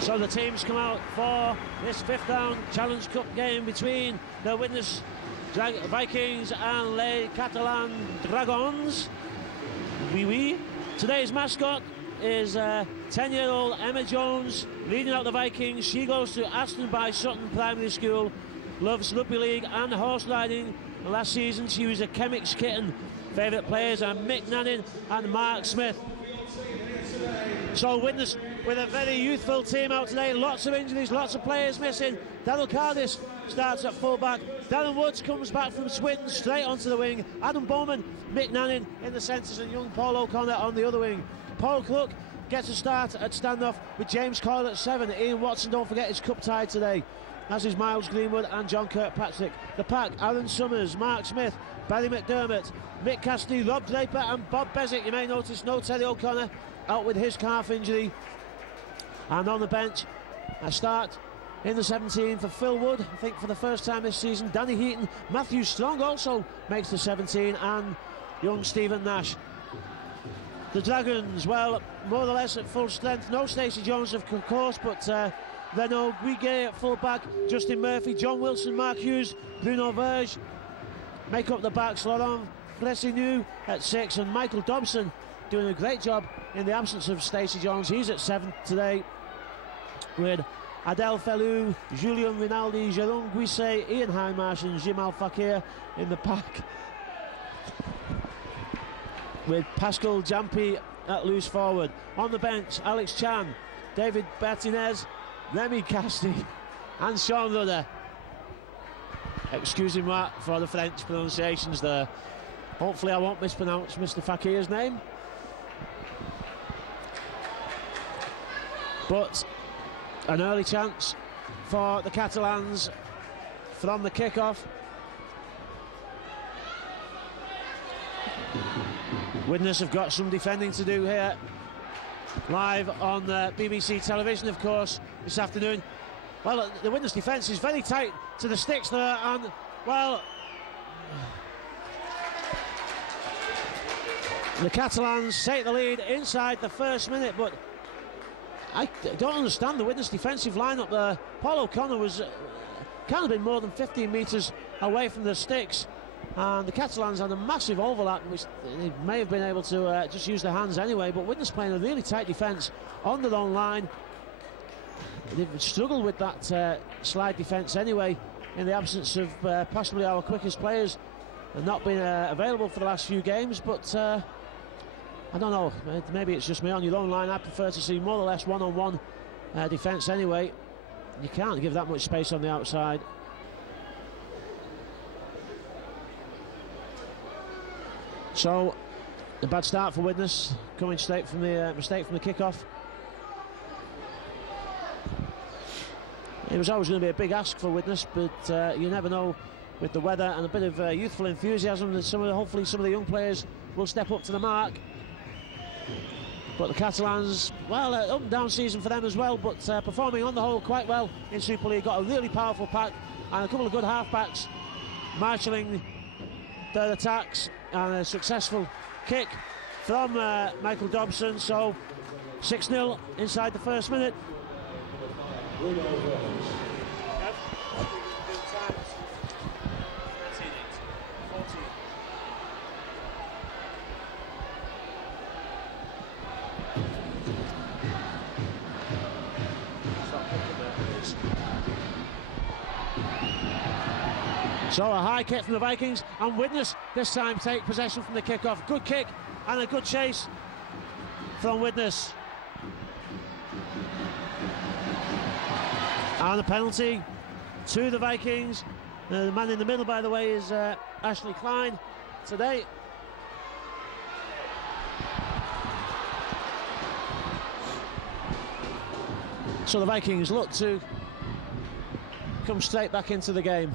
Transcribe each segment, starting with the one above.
So the teams come out for this 5th round Challenge Cup game between the Widnes Vikings and cCatalan22. Oui. Today's mascot is 10-year-old Emma Jones, leading out the Vikings. She goes to Aston by Sutton Primary School, loves rugby league and horse riding. Last season she was a Chemix kitten. Favourite players are Mick Nannin and Mark Smith. So Widnes with a very youthful team out today. Lots of injuries, lots of players missing. Daniel Cardis starts at full-back. Darren Woods comes back from Swindon straight onto the wing. Adam Bowman, Mick Nannin in the centres, and young Paul O'Connor on the other wing. Paul Cluck gets a start at standoff with James Coyle at 7. Ian Watson, don't forget, is cup tied today, as is Miles Greenwood and John Kirkpatrick. The pack: Aaron Summers, Mark Smith, Barry McDermott, Mick Cassidy, Rob Draper and Bob Bezic. You may notice no Terry O'Connor, out with his calf injury. And on the bench, a start in the 17 for Phil Wood, I think for the first time this season. Danny Heaton, Matthew Strong also makes the 17, and young Stephen Nash. The Dragons, well, more or less at full strength. No Stacey Jones, of course, but Renaud Guiguet at full back, Justin Murphy, John Wilson, Mark Hughes, Bruno Verge make up the backs. Laurent Bressinu at 6, and Michael Dobson doing a great job in the absence of Stacey Jones. He's at 7 today, with Adel Fellou, Julien Rinaldi, Jérôme Guisset, Ian Hindmarsh and Jimal Fakir in the pack, with Pascal Jampi at loose forward. On the bench, Alex Chan, David Bertinez, Remy Casti and Sean Rudder. Excuse me for the French pronunciations there. Hopefully I won't mispronounce Mr. Fakir's name. But an early chance for the Catalans from the kick-off. Widnes have got some defending to do here. Live on BBC television, of course, this afternoon. Well, the Widnes defence is very tight to the sticks there, and, well, the Catalans take the lead inside the first minute, but I don't understand the Widnes defensive line-up there. Paul O'Connor was can't have been more than 15 metres away from the sticks, and the Catalans had a massive overlap, which they may have been able to just use their hands anyway. But Widnes playing a really tight defence on their own line. They've struggled with that slide defence anyway, in the absence of possibly our quickest players, and not been available for the last few games. But I don't know, maybe it's just me. On your own line, I prefer to see more or less one-on-one defence anyway. You can't give that much space on the outside. So, a bad start for Widnes, coming straight from the mistake from the kick-off. It was always going to be a big ask for Widnes, but you never know with the weather and a bit of youthful enthusiasm that hopefully some of the young players will step up to the mark. But the Catalans, well, up and down season for them as well, but performing on the whole quite well in Super League. Got a really powerful pack and a couple of good half-backs marshalling their attacks, and a successful kick from Michael Dobson. So 6-0 inside the first minute. So a high kick from the Vikings, and Widnes this time take possession from the kick-off. Good kick and a good chase from Widnes. And a penalty to the Vikings. The man in the middle, by the way, is Ashley Klein today. So the Vikings look to come straight back into the game.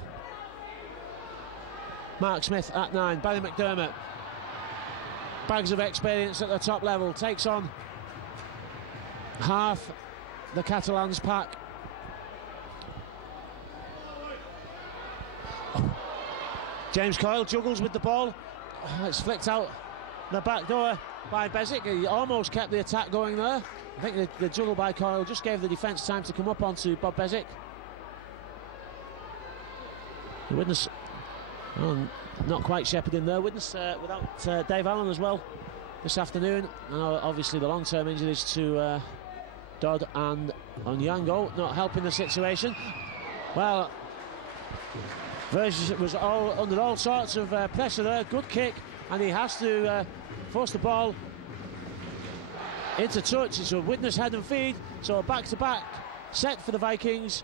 Mark Smith at 9, Barry McDermott, bags of experience at the top level, takes on half the Catalans pack. James Coyle juggles with the ball. It's flicked out the back door by Bezic. He almost kept the attack going there. I think the juggle by Coyle just gave the defence time to come up onto Bob Bezic. The Widnes, not quite shepherding there. Widnes without Dave Allen as well this afternoon. And obviously the long-term injuries to Dodd and Onyango not helping the situation. Well, Verge was under all sorts of pressure there. Good kick, and he has to force the ball into touch. It's a Widnes head and feed, so back-to-back set for the Vikings.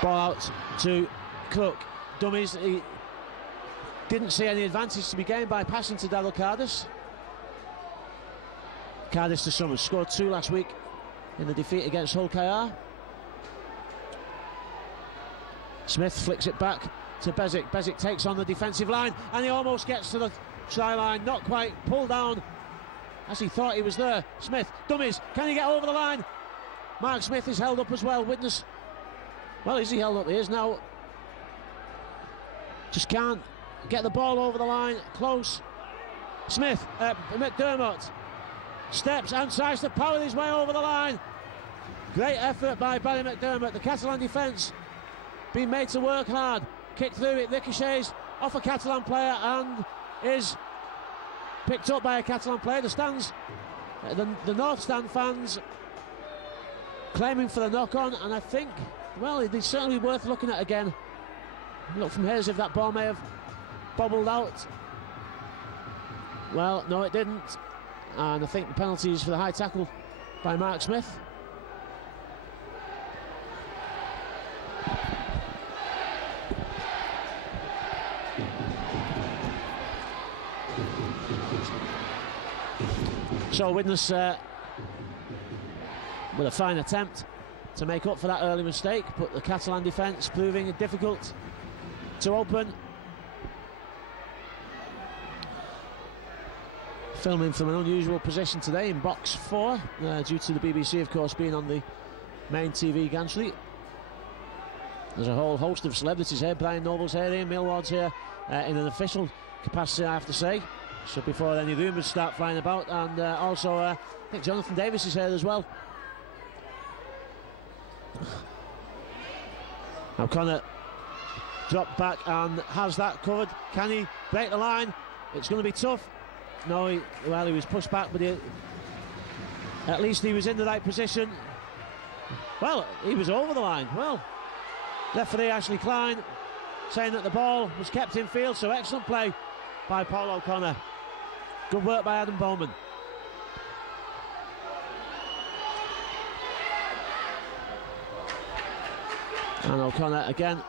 Ball out to Cook. Dummies. He didn't see any advantage to be gained by passing to Daryl Cardis. Cardis to Summers, scored 2 last week in the defeat against Hull KR. Smith flicks it back to Bezic. Bezic takes on the defensive line, and he almost gets to the try line. Not quite pulled down as he thought he was there. Smith, dummies, can he get over the line? Mark Smith is held up as well. Widnes, well, is he held up? He is now. Just can't get the ball over the line. Close. Smith, McDermott steps and tries to power his way over the line. Great effort by Barry McDermott. The Catalan defence being made to work hard. Kick through, it ricochets off a Catalan player and is picked up by a Catalan player. The stands, the North Stand fans claiming for the knock-on, and I think, well, it's certainly worth looking at again. Look from here as if that ball may have bobbled out. Well, no, it didn't. And I think the penalty is for the high tackle by Mark Smith. So Widnes with a fine attempt to make up for that early mistake, but the Catalan defence proving difficult to open. Filming from an unusual position today in box 4, due to the BBC, of course, being on the main TV gantry. There's a whole host of celebrities here. Brian Noble's here, Ian Millward's here in an official capacity, I have to say. So before any rumours start flying about, and also I think Jonathan Davis is here as well. O'Connor dropped back and has that covered. Can he break the line? It's going to be tough. No, he was pushed back, but at least he was in the right position. Well, he was over the line. Well, referee Ashley Klein saying that the ball was kept in field, so excellent play by Paul O'Connor. Good work by Adam Bowman. And O'Connor again.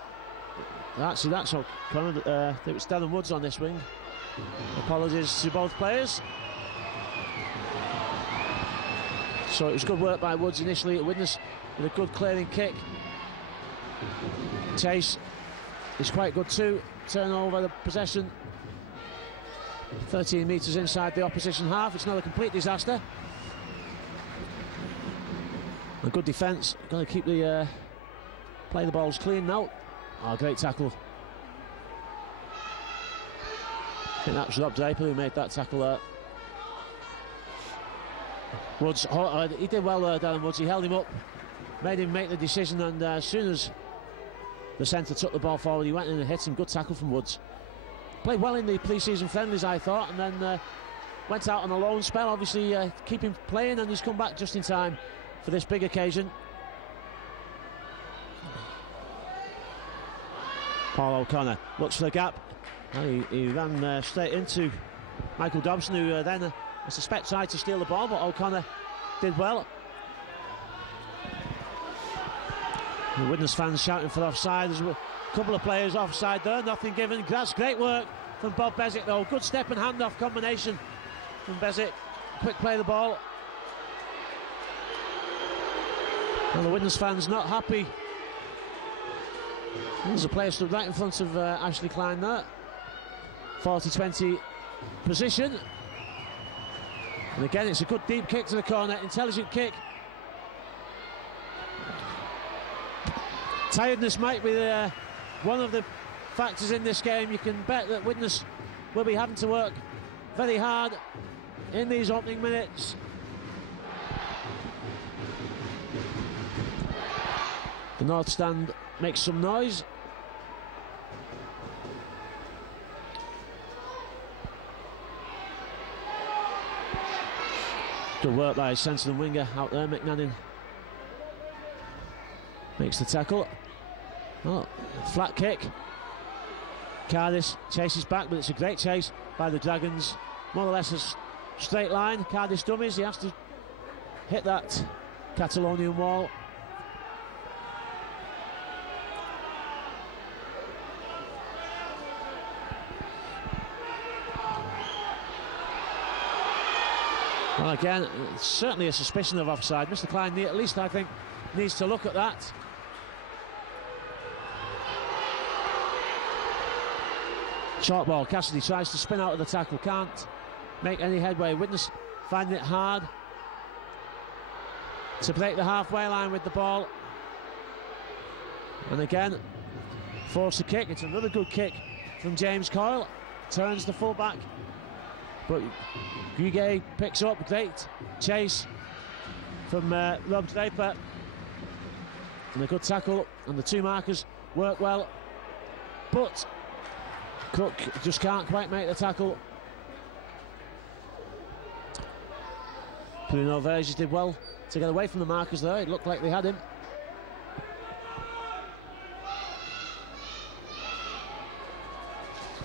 Actually, that's O'Connor. It was Darren Woods on this wing. Apologies to both players. So it was good work by Woods initially at Widnes with a good clearing kick. Chase is quite good too. Turn over the possession 13 metres inside the opposition half. It's not a complete disaster. A good defence. Going to keep the play the balls clean now. Oh, great tackle. I think that was Rob Draper who made that tackle there. Woods, he did well there, Darren Woods. He held him up, made him make the decision, and as soon as the centre took the ball forward, he went in and hit him. Good tackle from Woods. Played well in the pre-season friendlies, I thought, and then went out on a loan spell. Obviously, keep him playing, and he's come back just in time for this big occasion. Paul O'Connor looks for the gap. He ran straight into Michael Dobson, who then, I suspect, tried to steal the ball, but O'Connor did well. The Widnes fans shouting for offside. There's a couple of players offside there, nothing given. That's great work from Bob Bezic, though. Good step and handoff combination from Bezic. Quick play the ball. And the Widnes fans not happy. There's a player stood right in front of Ashley Klein there. 40-20 position. And again, it's a good deep kick to the corner. Intelligent kick. Tiredness might be one of the factors in this game. You can bet that Widnes will be having to work very hard in these opening minutes. The North Stand makes some noise. Good work by his sensible winger out there. McNannon makes the tackle. Oh, flat kick. Cardiff chases back, but it's a great chase by the Dragons. More or less a straight line. Cardiff's dummies. He has to hit that Catalonian wall. Well, again, certainly a suspicion of offside. Mr. Klein, at least I think, needs to look at that. Short ball. Cassidy tries to spin out of the tackle, can't make any headway. Widnes finding it hard to break the halfway line with the ball. And again, force a kick. It's another good kick from James Coyle. Turns the fullback. But Guiguet picks up. Great chase from Rob Draper. And a good tackle. And the two markers work well. But Cook just can't quite make the tackle. Bruno Verges did well to get away from the markers there. It looked like they had him.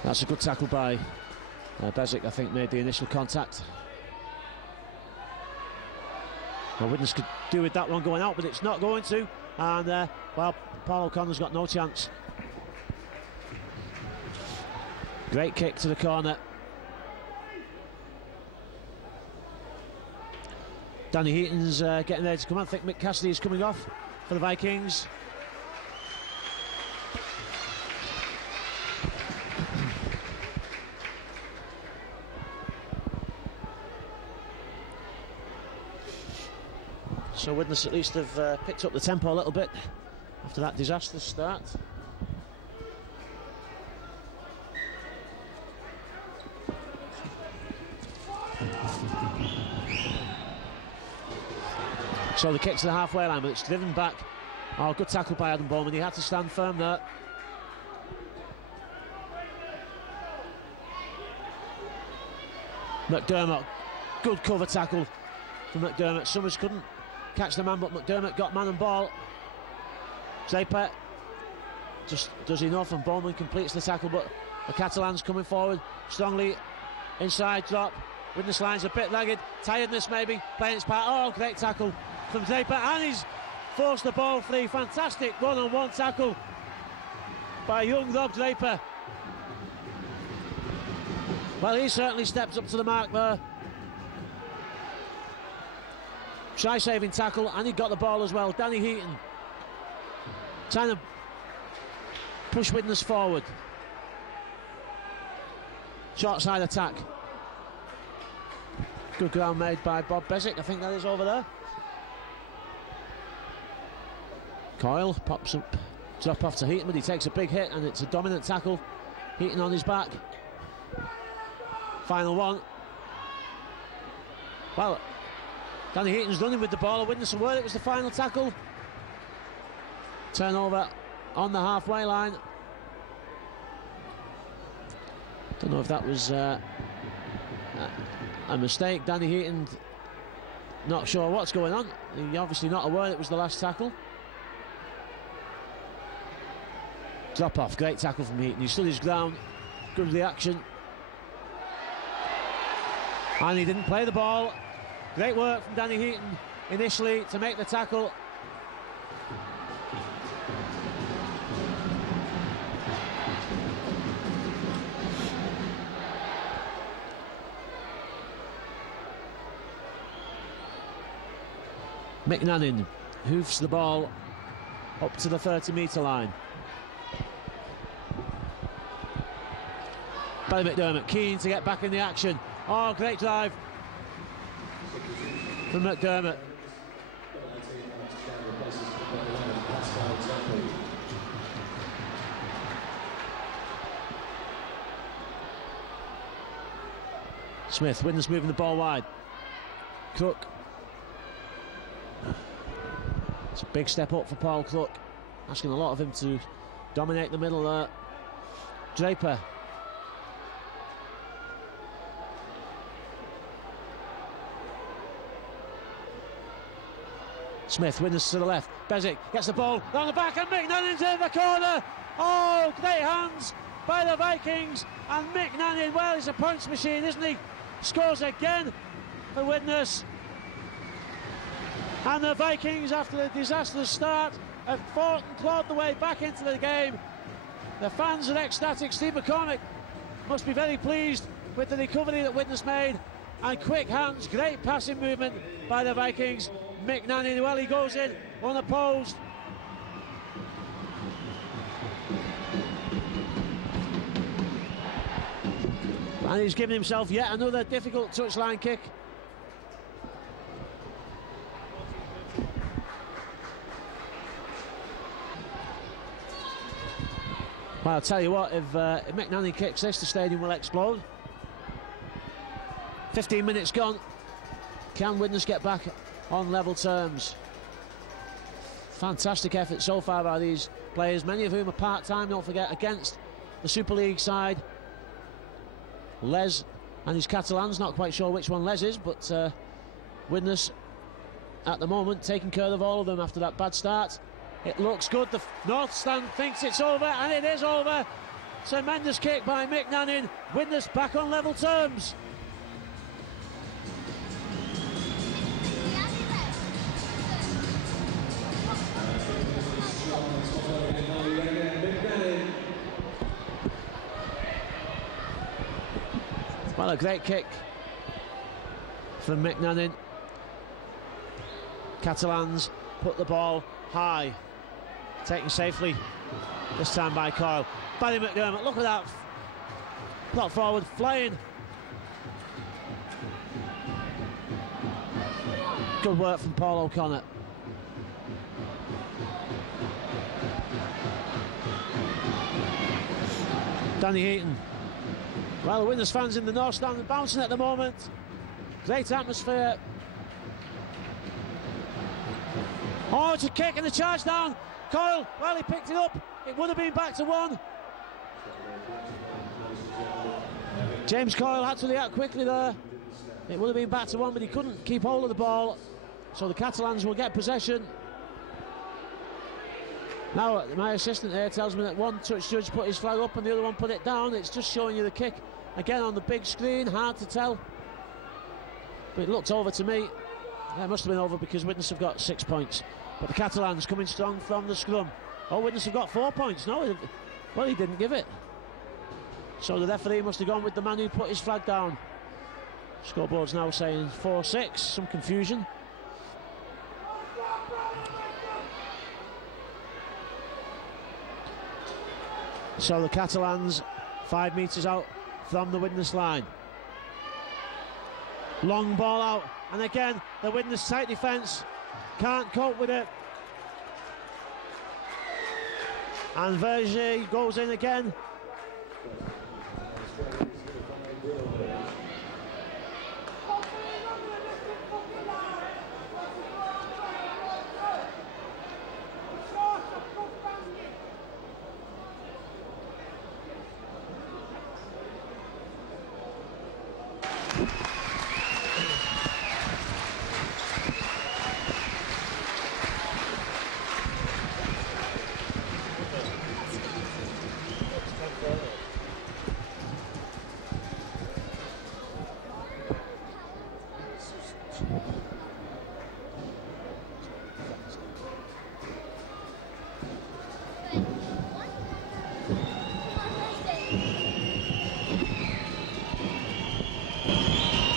That's a good tackle by Bezic, I think, made the initial contact. Well, Widnes could do with that one going out, but it's not going to. And, well, Paul O'Connor's got no chance. Great kick to the corner. Danny Heaton's getting ready to come on. I think Mick Cassidy is coming off for the Vikings. So Widnes at least have picked up the tempo a little bit after that disastrous start. So the kick to the halfway line, but it's driven back. Oh, good tackle by Adam Bowman. He had to stand firm there. McDermott, good cover tackle from McDermott. Summers couldn't catch the man, but McDermott got man and ball. Draper just does enough, and Bowman completes the tackle, but the Catalans coming forward strongly. Inside drop. Widnes line's a bit ragged. Tiredness maybe playing its part. Oh, great tackle from Draper, and he's forced the ball free. Fantastic one-on-one tackle by young Rob Draper. Well, he certainly steps up to the mark there. Try saving tackle, and he got the ball as well. Danny Heaton trying to push Widnes forward. Short side attack. Good ground made by Bob Bezic, I think that is over there. Coyle pops up, drop off to Heaton, but he takes a big hit, and it's a dominant tackle. Heaton on his back. Final one. Well, Danny Heaton's running with the ball. Widnes aware it was the final tackle. Turnover on the halfway line. Don't know if that was a mistake. Danny Heaton not sure what's going on. He's obviously not aware it was the last tackle. Drop off, great tackle from Heaton. He stood his ground, good reaction. And he didn't play the ball. Great work from Danny Heaton initially to make the tackle. McNannon hoofs the ball up to the 30-metre line. Barry McDermott keen to get back in the action. Oh, great drive from McDermott. Smith, Widnes moving the ball wide. Cook. It's a big step up for Paul Cook, asking a lot of him to dominate the middle there. Draper. Smith, Widnes to the left. Bezic gets the ball down the back, and McNanning's in the corner. Oh, great hands by the Vikings, and McNanning, well, he's a punch machine, isn't he? Scores again for Widnes. And the Vikings, after the disastrous start, have fought and clawed the way back into the game. The fans are ecstatic. Steve McCormick must be very pleased with the recovery that Widnes made. And quick hands, great passing movement by the Vikings. McNanning, well, he goes in unopposed. And he's given himself yet another difficult touchline kick. Well, I'll tell you what, if McNanning kicks this, the stadium will explode. 15 minutes gone. Can Widnes get back on level terms? Fantastic effort so far by these players, many of whom are part-time, don't forget, against the Super League side. Les and his Catalans, not quite sure which one Les is, but Widnes at the moment taking care of all of them after that bad start. It looks good. The North Stand thinks it's over, and it is over. Tremendous kick by McNanning. Widnes back on level terms. Well, a great kick from McNanning. Catalans put the ball high, taken safely this time by Coyle. Barry McDermott, look at that, plot forward, flying. Good work from Paul O'Connor. Danny Heaton. Well, the Widnes fans in the North Stand are bouncing at the moment. Great atmosphere. Oh, it's a kick and a charge down. Coyle, well, he picked it up. It would have been back to one. James Coyle had to react quickly there. It would have been back to one, but he couldn't keep hold of the ball. So the Catalans will get possession. Now, my assistant here tells me that one touch judge put his flag up and the other one put it down. It's just showing you the kick again on the big screen. Hard to tell. But it looked over to me. Yeah, it must have been over because Widnes have got 6 points. But the Catalans coming strong from the scrum. Oh, Widnes have got 4 points. No, well, he didn't give it. So the referee must have gone with the man who put his flag down. Scoreboard's now saying 4-6. Some confusion. So the Catalans 5 metres out from the Widnes line. Long ball out, and again the Widnes tight defence can't cope with it. And Verger goes in again.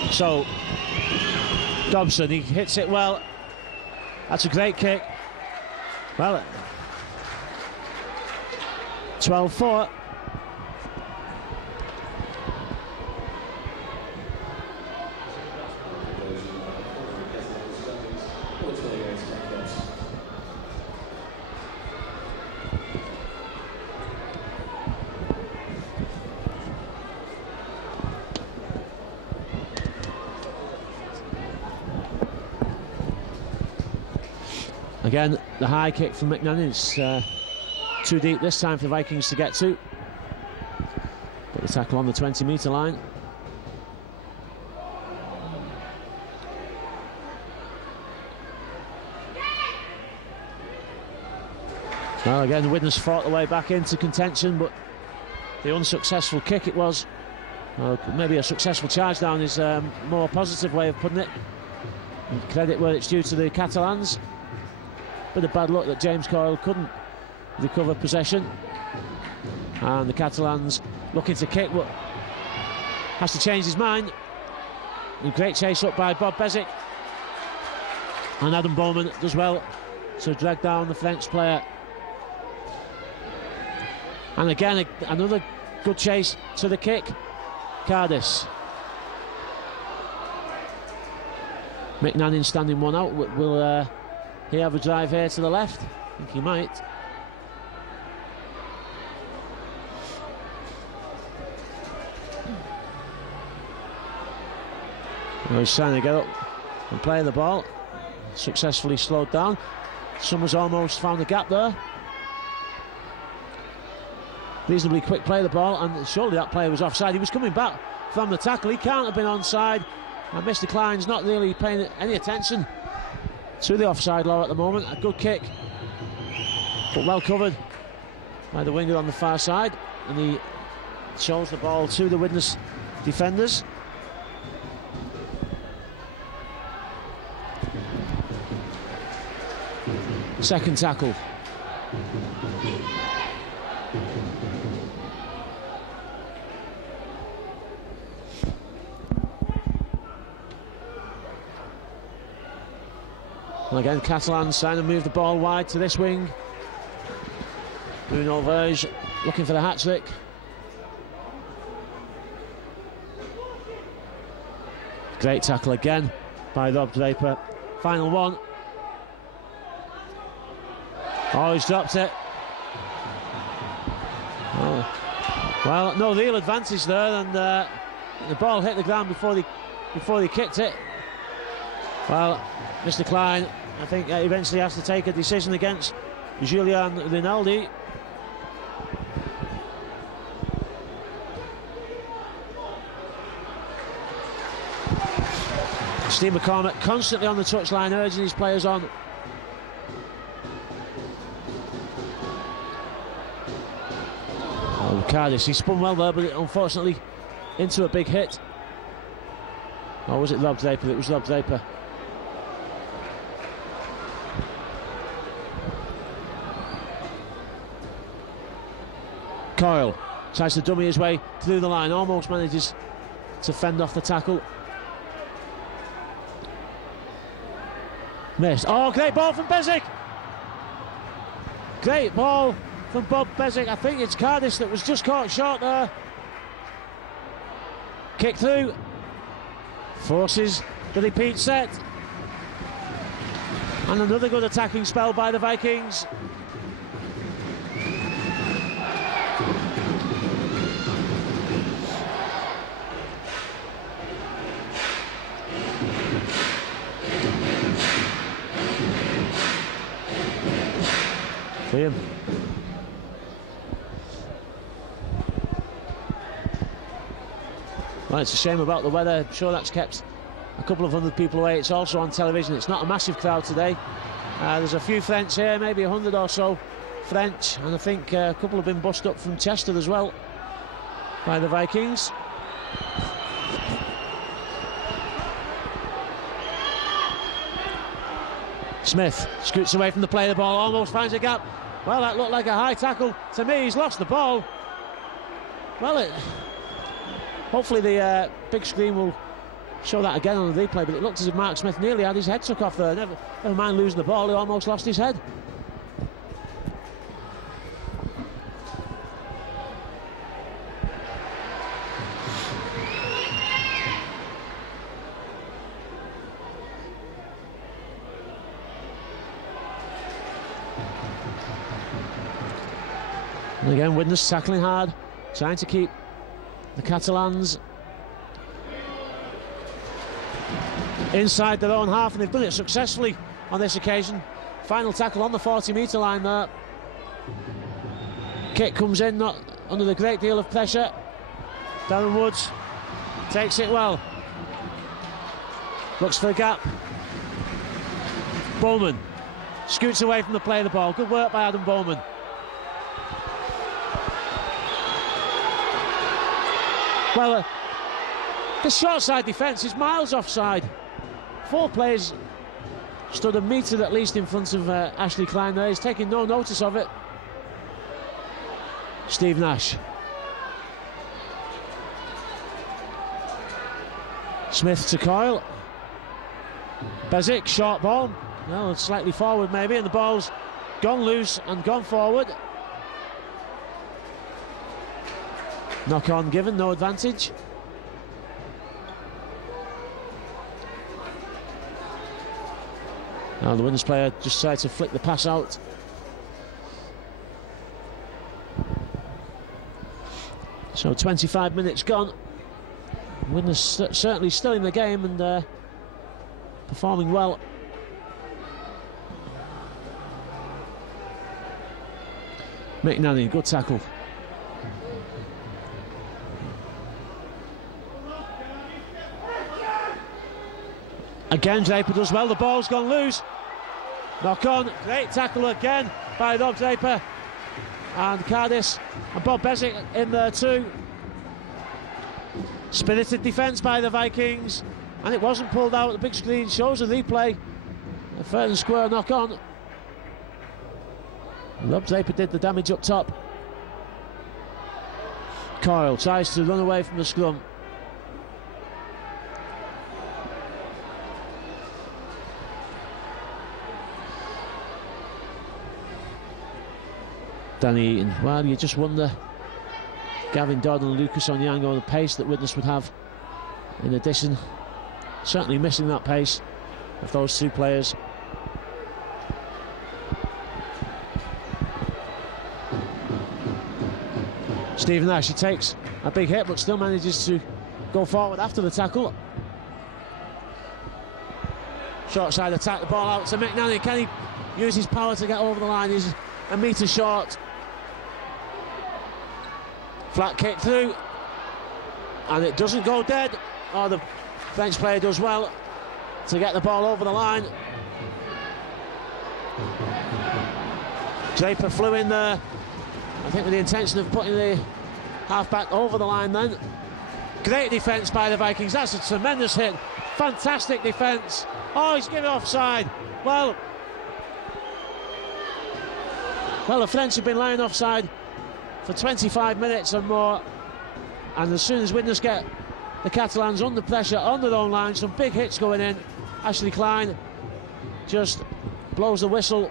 So Dobson, he hits it well. That's a great kick. Well, 12-4. Again, the high kick from McNannon. It's too deep this time for the Vikings to get to. But the tackle on the 20-metre line. Well, again, the Widnes fought the way back into contention, but the unsuccessful kick it was. Well, maybe a successful charge down is a more positive way of putting it. And credit where it's due to the Catalans. Bit of bad luck that James Coyle couldn't recover possession. And the Catalans looking to kick, but has to change his mind. And great chase up by Bob Bezic. And Adam Bowman does well to drag down the French player. And again, another good chase to the kick. Cardis. McNannon standing one out. Will he have a drive here to the left? I think he might. Well, he's trying to get up and play the ball. Successfully slowed down. Summers almost found a gap there. Reasonably quick play of the ball, and surely that player was offside. He was coming back from the tackle. He can't have been onside. And Mr. Klein's not really paying any attention to the offside law at the moment. A good kick, but well covered by the winger on the far side, and he shows the ball to the Widnes defenders. Second tackle. And again, Catalans trying to move the ball wide to this wing. Bruno Verge looking for the hat-trick. Great tackle again by Rob Draper. Final one. Oh, he's dropped it. Oh. Well, no real advantage there, and the ball hit the ground before they kicked it. Well, Mr. Klein, I think, eventually has to take a decision against Julian Rinaldi. Steve McCormack constantly on the touchline, urging his players on. Oh, Cardis, he spun well there, but unfortunately into a big hit. Or was it Rob Draper? It was Rob Draper. Coyle tries to dummy his way through the line, almost manages to fend off the tackle. Missed. Oh, great ball from Bezic! Great ball from Bob Bezic. I think it's Cardis that was just caught short there. Kick through. Forces the repeat set. And another good attacking spell by the Vikings. Liam. Well, it's a shame about the weather. I'm sure that's kept a couple of hundred people away. It's also on television. It's not a massive crowd today. There's a few French here, maybe 100 or so French, and I think a couple have been bussed up from Chester as well by the Vikings. Smith scoots away from the play of the ball, almost finds a gap. Well, that looked like a high tackle to me. He's lost the ball. Well, hopefully the big screen will show that again on the replay, but it looked as if Mark Smith nearly had his head took off there. Never mind losing the ball, he almost lost his head. And again, Widnes tackling hard, trying to keep the Catalans inside their own half, and they've done it successfully on this occasion. Final tackle on the 40-metre line there. Kick comes in, not under a great deal of pressure. Darren Woods takes it well. Looks for a gap. Bowman scoots away from the play of the ball. Good work by Adam Bowman. Well, the short side defence is miles offside. 4 players stood a metre at least in front of Ashley Klein there. He's taking no notice of it. Steve Nash. Smith to Coyle. Bezic, short ball. Well, it's slightly forward maybe, and the ball's gone loose and gone forward. Knock on given, no advantage. Now the Widnes player just tried to flick the pass out. So 25 minutes gone. Widnes certainly still in the game and performing well. McNanny, good tackle. Again, Draper does well, the ball's gone loose. Knock on, great tackle again by Rob Draper. And Cardis and Bob Bezic in there too. Spirited defence by the Vikings. And it wasn't pulled out. The big screen shows a replay. A fair and square knock on. Rob Draper did the damage up top. Coyle tries to run away from the scrum. Danny Eaton. Well, you just wonder, Gavin Dodd and Lucas Onyango, the pace that Widnes would have in addition. Certainly missing that pace of those 2 players. Stephen Nash, he takes a big hit but still manages to go forward after the tackle. Short side attack, the ball out to McNanny. Can he use his power to get over the line? He's a metre short. Flat kick through, and it doesn't go dead. Oh, the French player does well to get the ball over the line. Draper flew in there, I think with the intention of putting the half-back over the line then. Great defence by the Vikings, that's a tremendous hit. Fantastic defence. Oh, he's given offside. Well, the French have been lying offside for 25 minutes or more, and as soon as Widnes get the Catalans under pressure on their own line, some big hits going in, Ashley Klein just blows the whistle.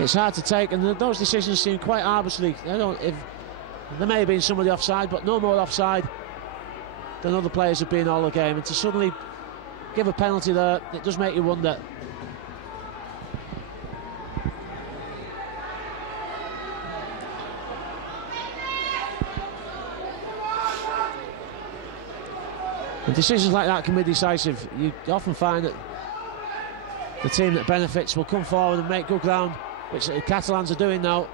It's hard to take, and those decisions seem quite arbitrary. There may have been somebody offside, but no more offside than other players have been all the game, and to suddenly give a penalty there, it does make you wonder. And decisions like that can be decisive. You often find that the team that benefits will come forward and make good ground, which the Catalans are doing now.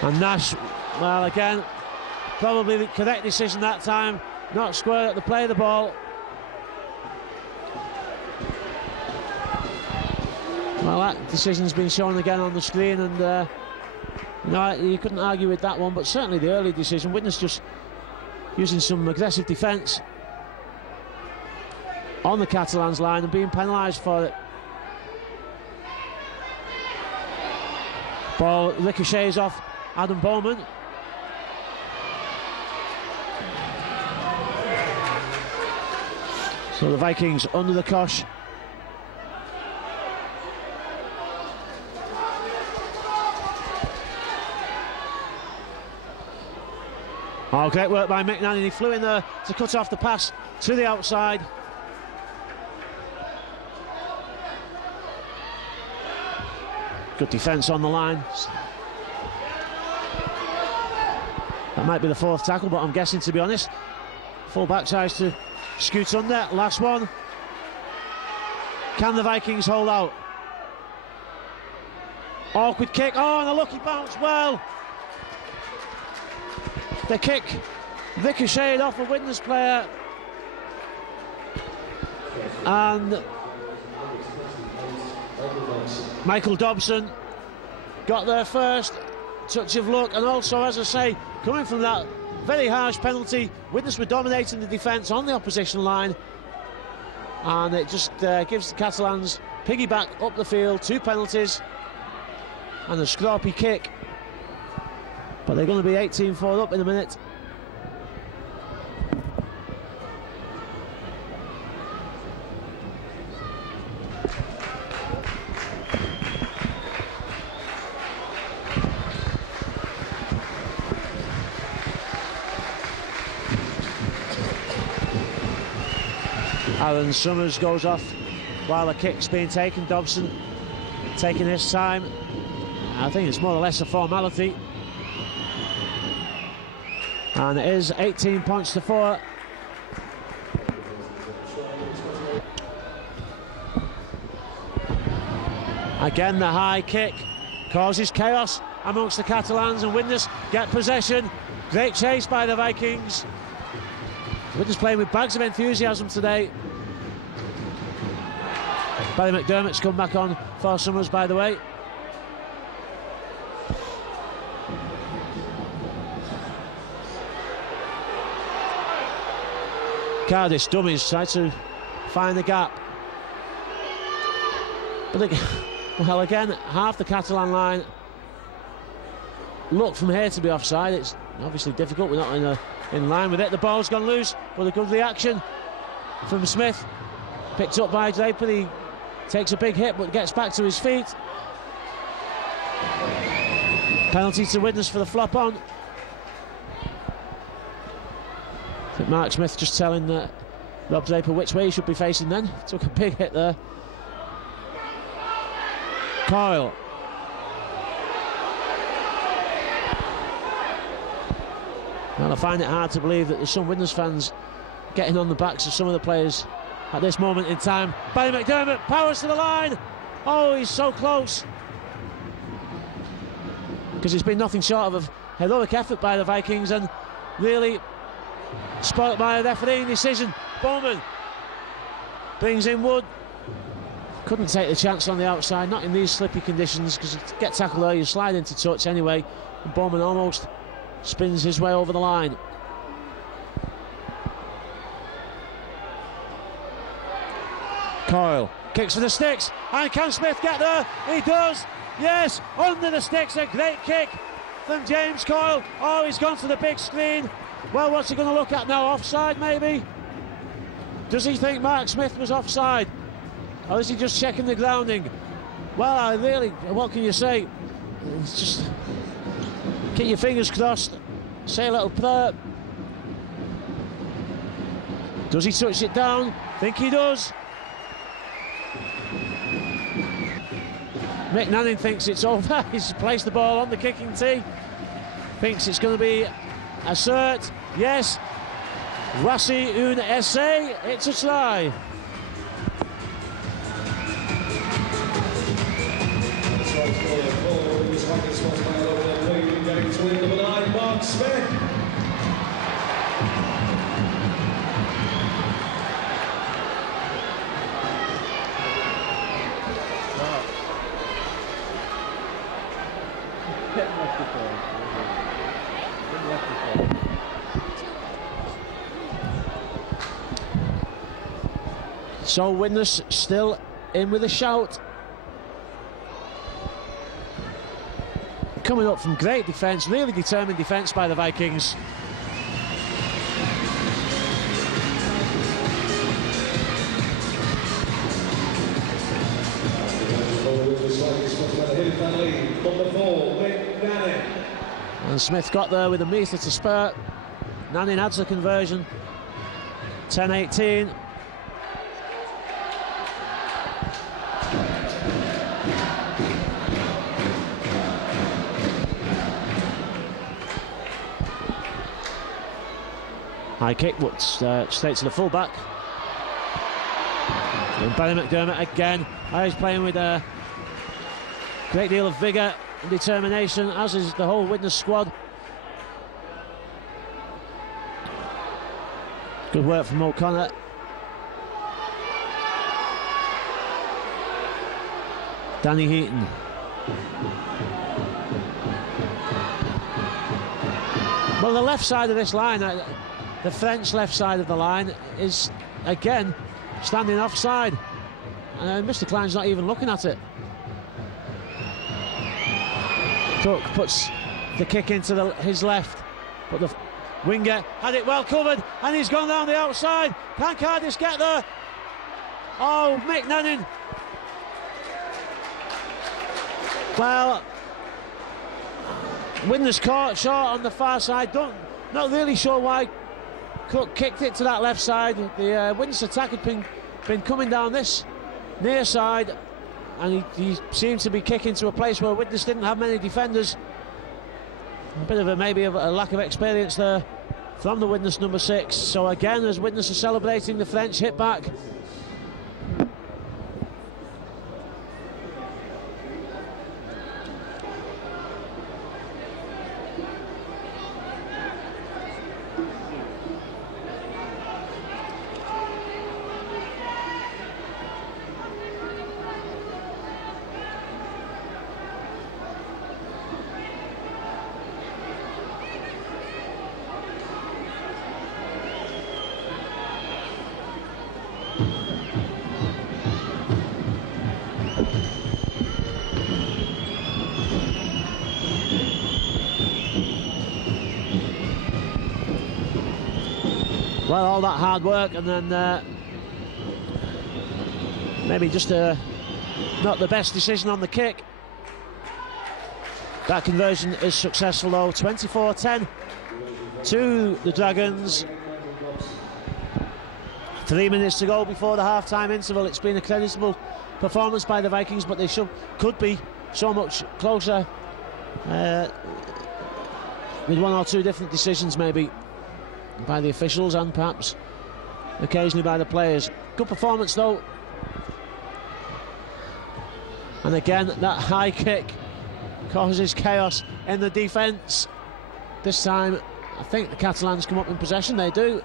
And Nash, well, again, probably the correct decision that time. Not square at the play of the ball. Well, that decision's been shown again on the screen, and you couldn't argue with that one, but certainly the early decision. Widnes just using some aggressive defence on the Catalans line and being penalised for it. Ball ricochets off Adam Bowman. So the Vikings under the cosh. Oh, great work by McNanny. He flew in there to cut off the pass to the outside. Good defence on the line. That might be the 4th tackle, but I'm guessing, to be honest. Full backside to scoot under. Last one. Can the Vikings hold out? Awkward kick. Oh, and a lucky bounce. Well, the kick ricocheted off a Widnes player, and Michael Dobson got there first. Touch of luck, and also, as I say, coming from that very harsh penalty, Widnes were dominating the defence on the opposition line, and it just gives the Catalans piggyback up the field. 2 penalties and a scrappy kick, but they're going to be 18-4 up in a minute. Aaron Summers goes off while the kick's being taken. Dobson taking his time. I think it's more or less a formality. And it is 18 points to 4. Again, the high kick causes chaos amongst the Catalans, and Widnes get possession. Great chase by the Vikings. Widnes playing with bags of enthusiasm today. Barry McDermott's come back on for Summers, by the way. Cardiff dummies try to find the gap, but well, again, half the Catalan line look from here to be offside. It's obviously difficult. We're not in line with it. The ball's gone loose, but a good reaction from Smith, picked up by Draper. He takes a big hit but gets back to his feet. Penalty to Widnes for the flop on. I think Mark Smith just telling Rob Draper which way he should be facing then. Took a big hit there. Coyle. Well, I find it hard to believe that there's some Widnes fans getting on the backs of some of the players at this moment in time. Barry McDermott powers to the line. Oh, he's so close. Because it's been nothing short of a heroic effort by the Vikings, and really spoilt by a refereeing decision. Bowman brings in Wood. Couldn't take the chance on the outside, not in these slippy conditions, because to get tackled there, you slide into touch anyway. And Bowman almost spins his way over the line. Coyle kicks for the sticks, and can Smith get there? He does, yes, under the sticks. A great kick from James Coyle. Oh, he's gone to the big screen. Well, what's he going to look at now? Offside, maybe? Does he think Mark Smith was offside? Or is he just checking the grounding? Well, what can you say? It's just keep your fingers crossed, say a little prayer. Does he touch it down? Think he does. Mick Nanning thinks it's over. He's placed the ball on the kicking tee. Thinks it's going to be a cert. Yes. Voici un essai. It's a try. Mark Smith. So Widnes still in with a shout. Coming up from great defence, really determined defence by the Vikings. And Smith got there with a metre to spare. Nanning adds the conversion. 10-18. High kick, but straight to the full-back. And Barry McDermott again. He's playing with a great deal of vigour and determination, as is the whole Widnes squad. Good work from O'Connor. Danny Heaton. Well, the left side of this line, the French left side of the line, is again standing offside. And Mr. Klein's not even looking at it. Cook puts the kick into his left, but the winger had it well covered, and he's gone down the outside. Can Cardiff get there? Oh, Mick Nanning. Well, Widnes caught short on the far side. Not really sure why Cook kicked it to that left side. The Widnes attack had been coming down this near side, and he seemed to be kicking to a place where Widnes didn't have many defenders. A bit of maybe a lack of experience there from the Widnes number 6. So again, as Widnes are celebrating, the French hit back. Well, all that hard work, and then maybe just not the best decision on the kick. That conversion is successful though. 24-10 to the Dragons. 3 minutes to go before the half-time interval. It's been a creditable performance by the Vikings, but they could be so much closer with one or two different decisions maybe by the officials and perhaps occasionally by the players. Good performance though. And again, that high kick causes chaos in the defence. This time I think the Catalans come up in possession. They do.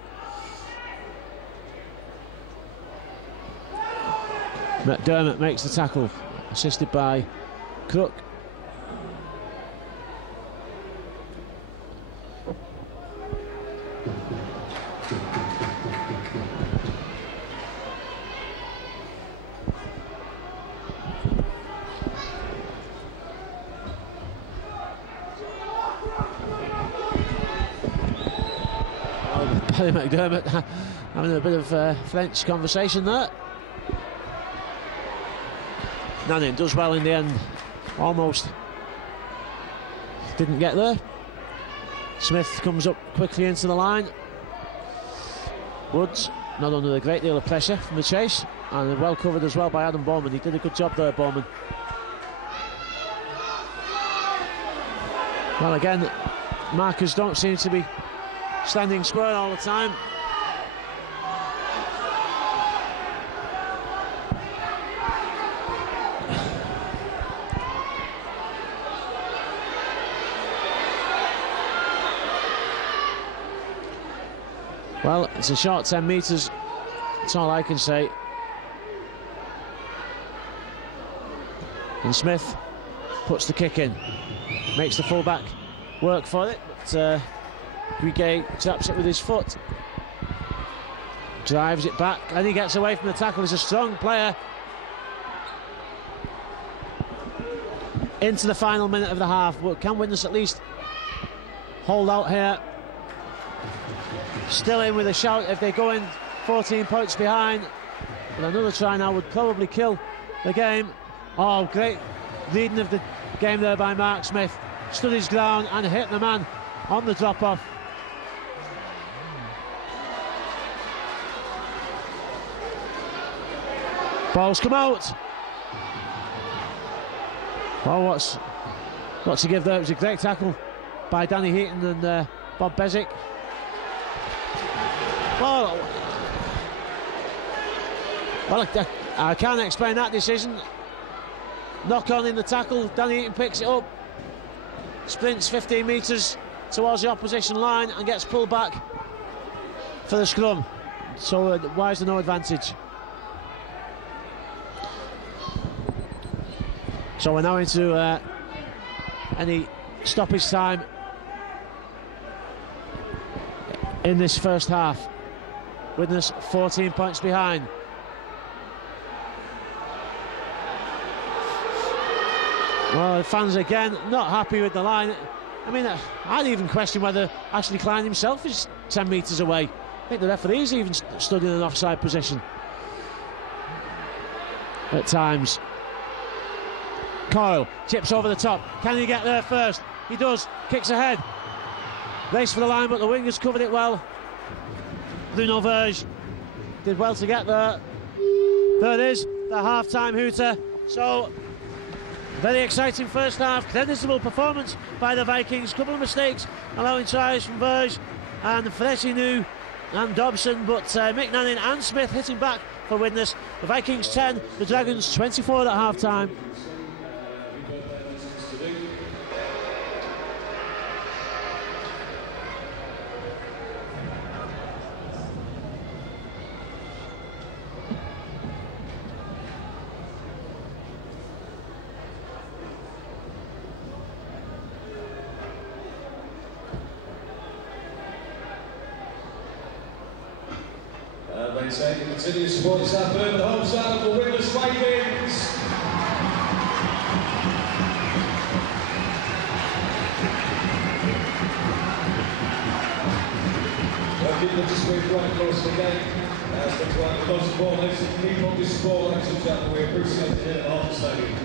McDermott makes the tackle, assisted by Crook. Barry McDermott having a bit of French conversation there. Nanning does well in the end, almost didn't get there. Smith comes up quickly into the line. Woods not under a great deal of pressure from the chase, and well covered as well by Adam Bowman. He did a good job there, Bowman. Well, again, markers don't seem to be standing square all the time. Well, it's a short 10 metres, that's all I can say. And Smith puts the kick in, makes the fullback work for it, but Guiguet taps it with his foot, drives it back, and he gets away from the tackle. He's a strong player. Into the final minute of the half, but can Widnes at least hold out here? Still in with a shout if they go in 14 points behind. But another try now would probably kill the game. Oh, great reading of the game there by Mark Smith. Stood his ground and hit the man on the drop-off. Ball's come out. Oh, what's to give there? It was a great tackle by Danny Heaton and Bob Bezic. Well, I can't explain that decision. Knock on in the tackle, Danny Eaton picks it up, sprints 15 metres towards the opposition line and gets pulled back for the scrum. So why is there no advantage? So we're now into any stoppage time in this first half. Widnes 14 points behind. Well, the fans again not happy with the line. I mean, I'd even question whether Ashley Klein himself is 10 metres away. I think the referee's even stood in an offside position at times. Coyle chips over the top. Can he get there first? He does. Kicks ahead. Race for the line, but the wingers covered it well. Bruno Verge did well to get there. There it is, the half-time hooter. So, very exciting first half. Creditable performance by the Vikings. Couple of mistakes, allowing tries from Verge and Freshinu and Dobson, but McNannon and Smith hitting back for Widnes. The Vikings 10, the Dragons 24 at half-time. Maintaining continuous support this afternoon, the home side of the Widnes Vikings. Working the display right across the game. Things like the most important people on this sport, ladies and gentlemen, we appreciate it here at the Home Stadium.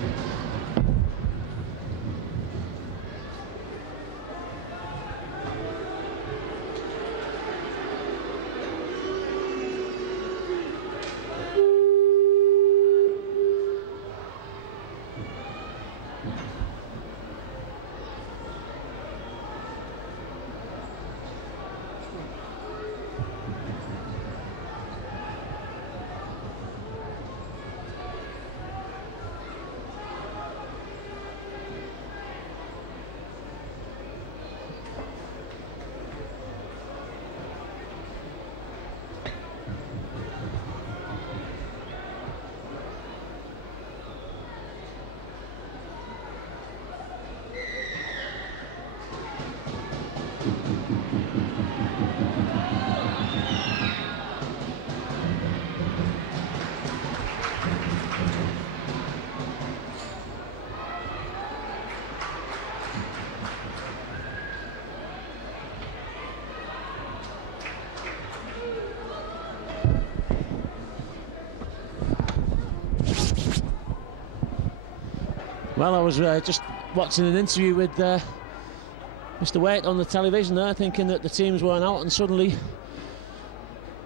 Well, I was just watching an interview with Mr. Waite on the television there, thinking that the teams weren't out, and suddenly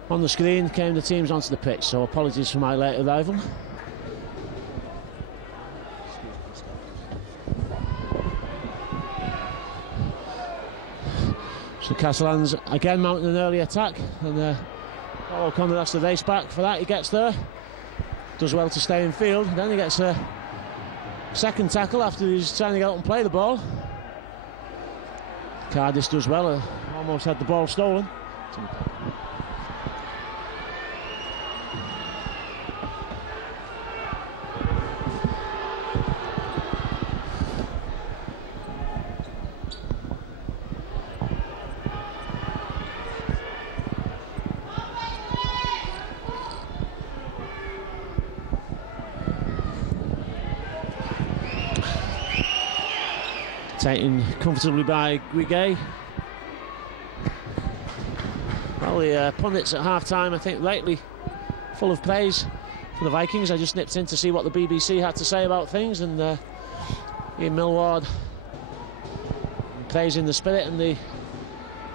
on the screen came the teams onto the pitch, so apologies for my late arrival. So Catalans again mounting an early attack, and Paul O'Connor has to race back for that. He gets there, does well to stay in field, then he gets a second tackle after he's trying to get out and play the ball. Cardiff does well, almost had the ball stolen. Taken comfortably by Guiguet. Well, the pundits at half-time, I think, rightly full of praise for the Vikings. I just nipped in to see what the BBC had to say about things, and Ian Millward praising the spirit and the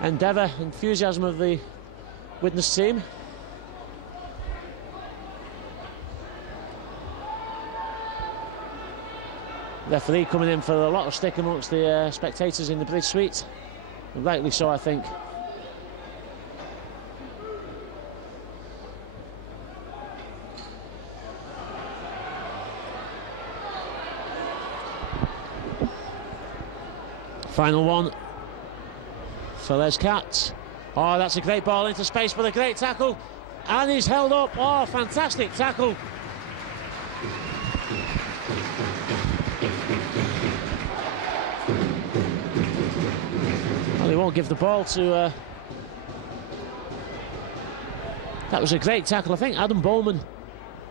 endeavour, enthusiasm of the Widnes team. Referee coming in for a lot of stick amongst the spectators in the Bridge Suite, and rightly so, I think. Final one for Les Cats. Oh, that's a great ball into space, but a great tackle, and he's held up. Oh, fantastic tackle. Well, he won't give the ball to... That was a great tackle. I think Adam Bowman,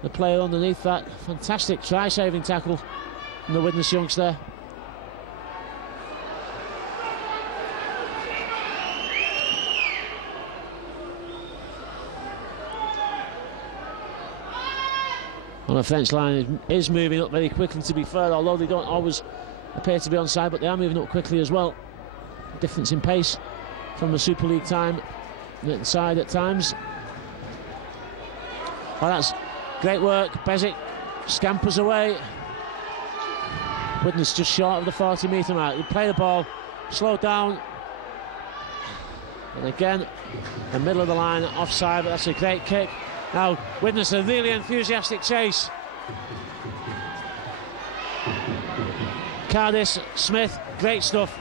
the player underneath that. Fantastic try-saving tackle from the Widnes youngster. Well, the French line is moving up very quickly, to be fair, although they don't always appear to be on side, but they are moving up quickly as well. Difference in pace from the Super League time side at times. Well, that's great work. Bezic scampers away. Widnes just short of the 40-metre mark. They play the ball, slow down, and again, the middle of the line, offside, but that's a great kick. Now, Widnes a really enthusiastic chase. Cardis, Smith, great stuff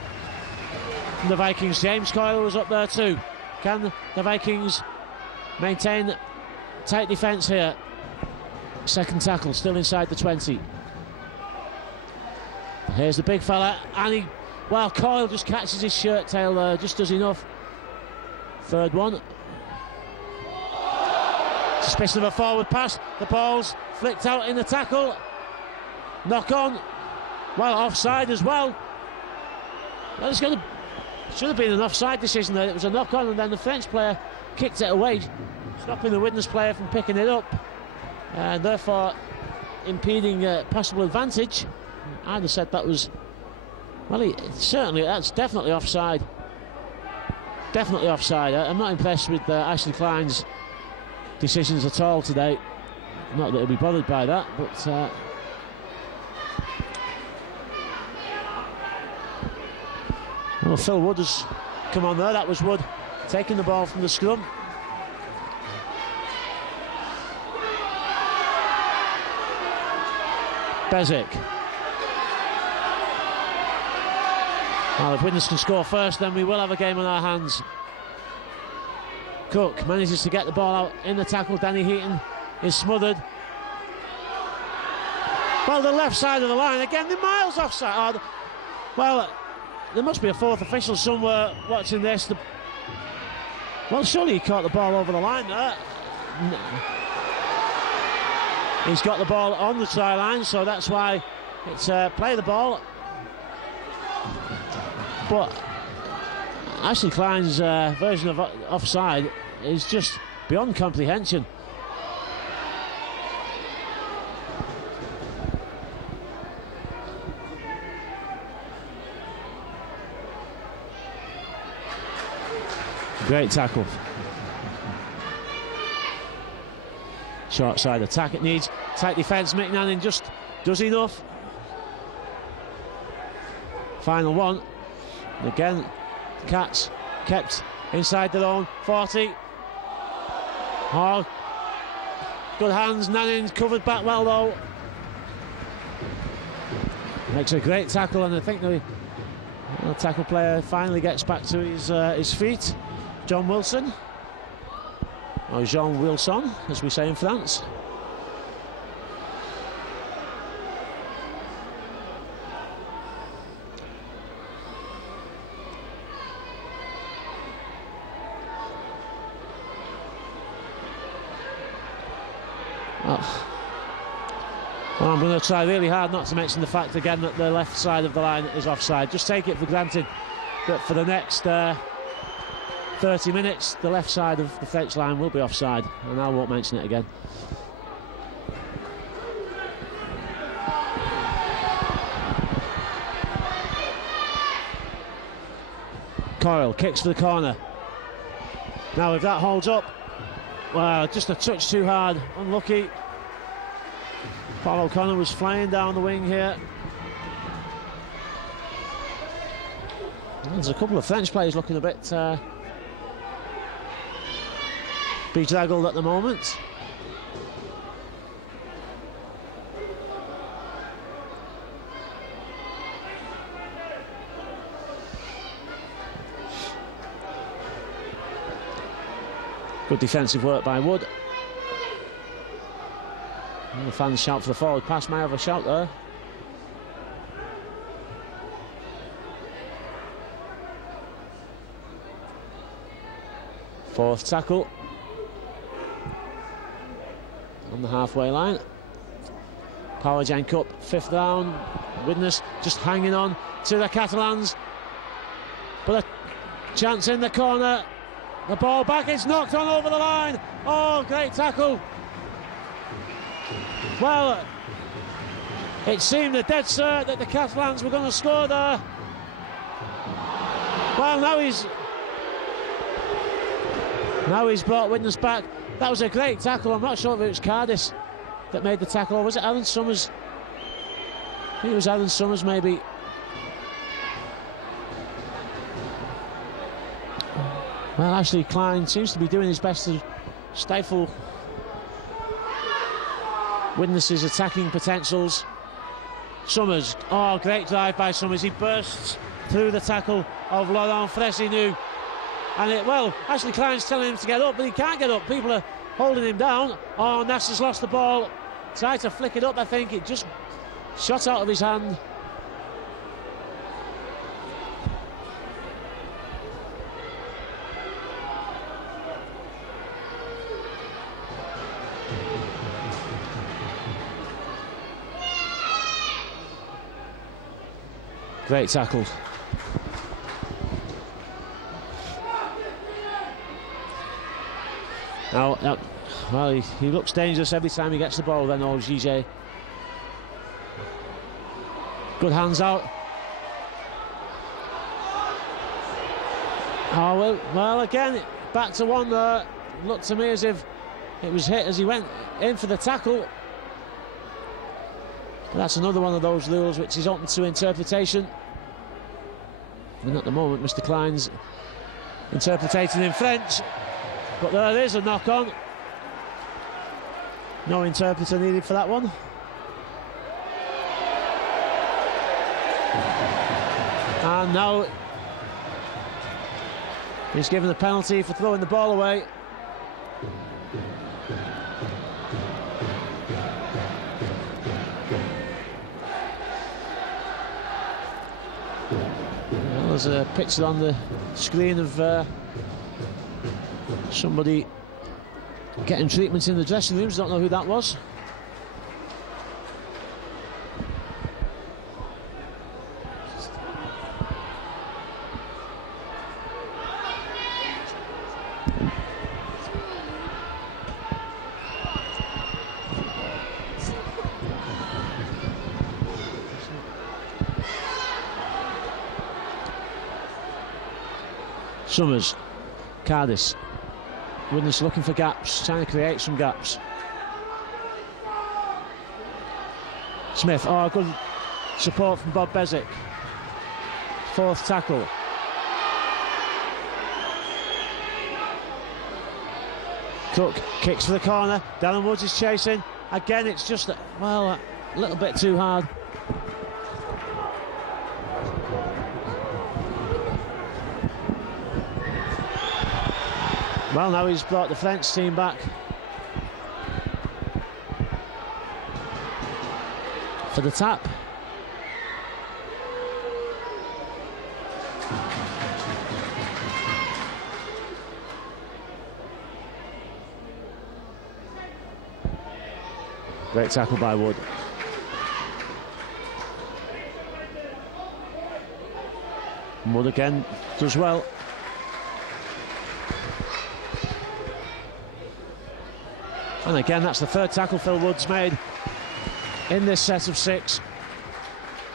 from the Vikings. James Coyle was up there too. Can the Vikings maintain tight defence here? Second tackle, still inside the 20. Here's the big fella, and Coyle just catches his shirt tail there, just does enough. Third one. Suspicion of a forward pass. The ball's flicked out in the tackle. Knock on. Well, offside as well. Well, should have been an offside decision there. It was a knock on, and then the French player kicked it away, stopping the Widnes player from picking it up, and therefore impeding possible advantage. I'd have said that was, well, that's definitely offside. Definitely offside. I'm not impressed with Ashley Klein's decisions at all today. Not that he'll be bothered by that, but well, Phil Wood has come on there. That was Wood taking the ball from the scrum. Bezic. Well, if Widnes can score first, then we will have a game on our hands. Cook manages to get the ball out in the tackle. Danny Heaton is smothered. Well, the left side of the line again, they're miles offside. Well, there must be a fourth official somewhere watching this. Well, surely he caught the ball over the line there. No. He's got the ball on the try line, so that's why it's play the ball. But Ashley Klein's version of offside is just beyond comprehension. Great tackle. Short side attack it needs. Tight defence. McNannon just does enough. Final one. And again, Cats kept inside their own 40. Oh, good hands. Nanning's covered back well though. Makes a great tackle, and I think the tackle player finally gets back to his feet. John Wilson, or Jean Wilson, as we say in France. Well, I'm going to try really hard not to mention the fact again that the left side of the line is offside. Just take it for granted that for the next 30 minutes the left side of the French line will be offside, and I won't mention it again. Coyle kicks for the corner. Now if that holds up, well, just a touch too hard, unlucky. Paul O'Connor was flying down the wing here. There's a couple of French players looking a bit bedraggled at the moment. Good defensive work by Wood. And the fans shout for the forward pass. May have a shout there. Fourth tackle on the halfway line. Power Gen Cup, 5th round. Widnes just hanging on to the Catalans. But a chance in the corner. The ball back, it's knocked on over the line. Oh, great tackle. Well, it seemed a dead cert that the Catalans were going to score there. Well, now he's brought Widnes back. That was a great tackle. I'm not sure if it was Cardis that made the tackle, or was it Aaron Summers? I think it was Aaron Summers, maybe. Well, Ashley Klein seems to be doing his best to stifle Widnes' attacking potentials. Summers, oh, great drive by Summers. He bursts through the tackle of Laurent Fressinou. And Ashley Klein's telling him to get up, but he can't get up. People are holding him down. Oh, Nasser's lost the ball. Tried to flick it up, I think. It just shot out of his hand. Great tackle. Now, well, he looks dangerous every time he gets the ball, then, Gige. Good hands out. Oh, well, again, back to one there. Looked to me as if it was hit as he went in for the tackle. But that's another one of those rules which is open to interpretation. And at the moment, Mr. Klein's interpreting in French. But there is a knock-on. No interpreter needed for that one. And now he's given a penalty for throwing the ball away. Well, there's a picture on the screen of somebody getting treatment in the dressing rooms. Don't know who that was. Summers, Cardis. Widnes looking for gaps, trying to create some gaps. Smith, oh, good support from Bob Bezic. Fourth tackle. Cook kicks for the corner. Darren Woods is chasing. Again, it's just, a little bit too hard. Well, now he's brought the French team back for the tap. Great tackle by Wood. Wood again does well. And again, that's the third tackle Phil Wood's made in this set of 6.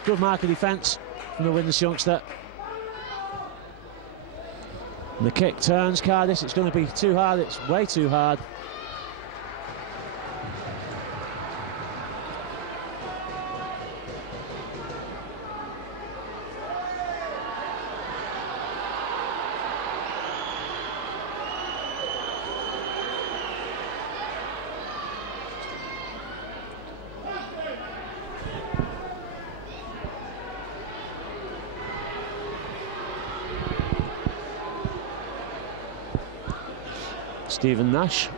Good mark of defence from the Widnes youngster. And the kick turns Cardis. It's going to be too hard. It's way too hard. Stephen Nash.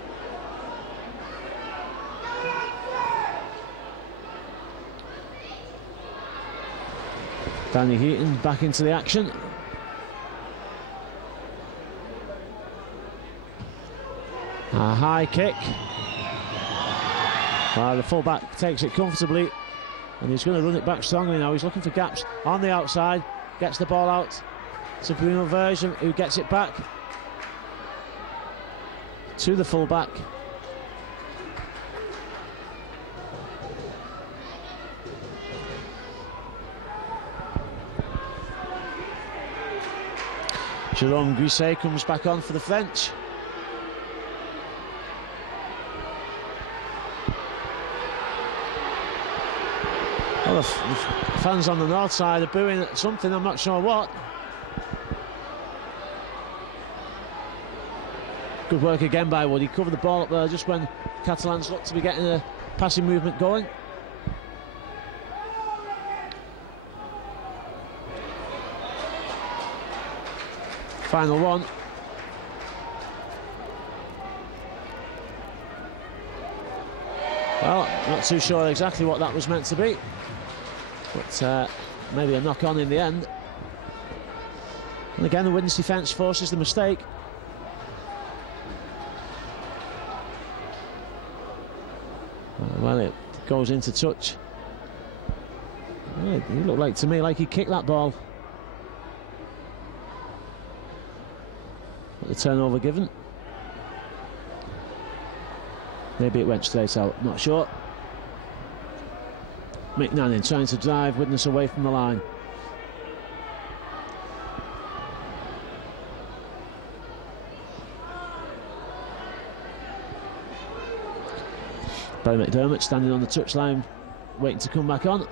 Danny Heaton back into the action. A high kick. The full-back takes it comfortably, and he's going to run it back strongly now. He's looking for gaps on the outside, gets the ball out to Bruno Version, who gets it back to the full-back. Jerome Grisset comes back on for the French. Well, the fans on the north side are booing at something, I'm not sure what. Good work again by Wood. He covered the ball up there just when Catalans looked to be getting a passing movement going. Final one. Well, not too sure exactly what that was meant to be, but maybe a knock-on in the end. And again, the Widnes defence forces the mistake. Well, it goes into touch. Yeah, he looked like to me like he kicked that ball. The turnover given. Maybe it went straight out, not sure. McNannon trying to drive Widnes away from the line. Barry McDermott standing on the touchline, waiting to come back on.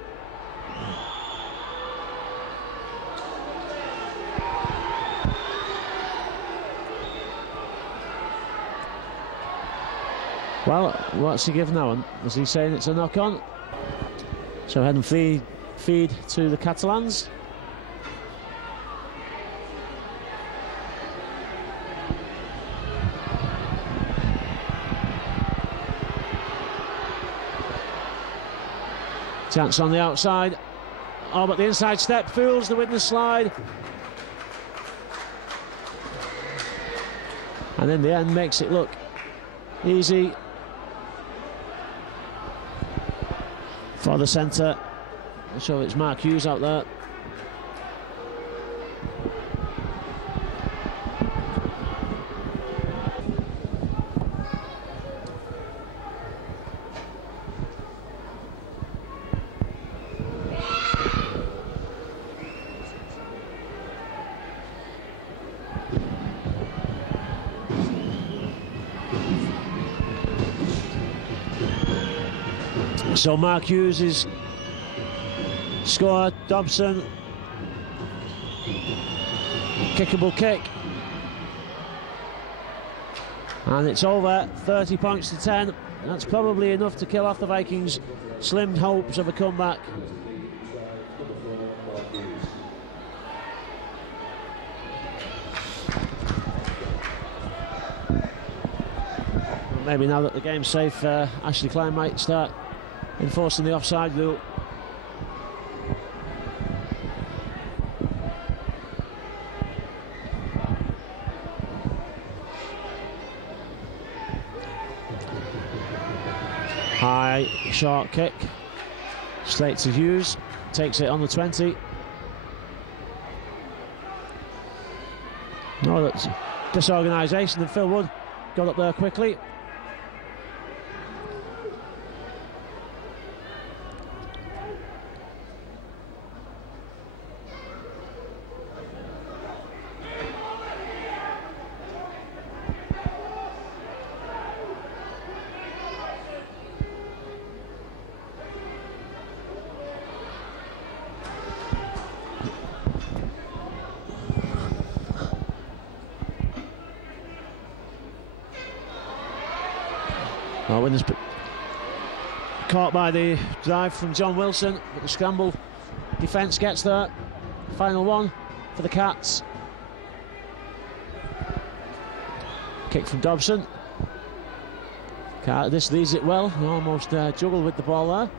Well, what's he given now? Is he saying it's a knock-on? So head and feed to the Catalans. Chance on the outside. Oh, but the inside step fools the Widnes slide. And in the end makes it look easy for the centre. I'm sure it's Mark Hughes out there. So Mark Hughes is scored. Dobson, kickable kick, and it's over. 30 points to 10. That's probably enough to kill off the Vikings' slim hopes of a comeback. Maybe now that the game's safe, Ashley Klein might start enforcing the offside rule. High, short kick, straight to Hughes, takes it on the 20. No, that's disorganisation, and Phil Wood got up there quickly. Well, Widnes caught by the drive from John Wilson, but the scramble defence gets there. Final one for the Cats. Kick from Dobson. This leads it well. He almost juggled with the ball there.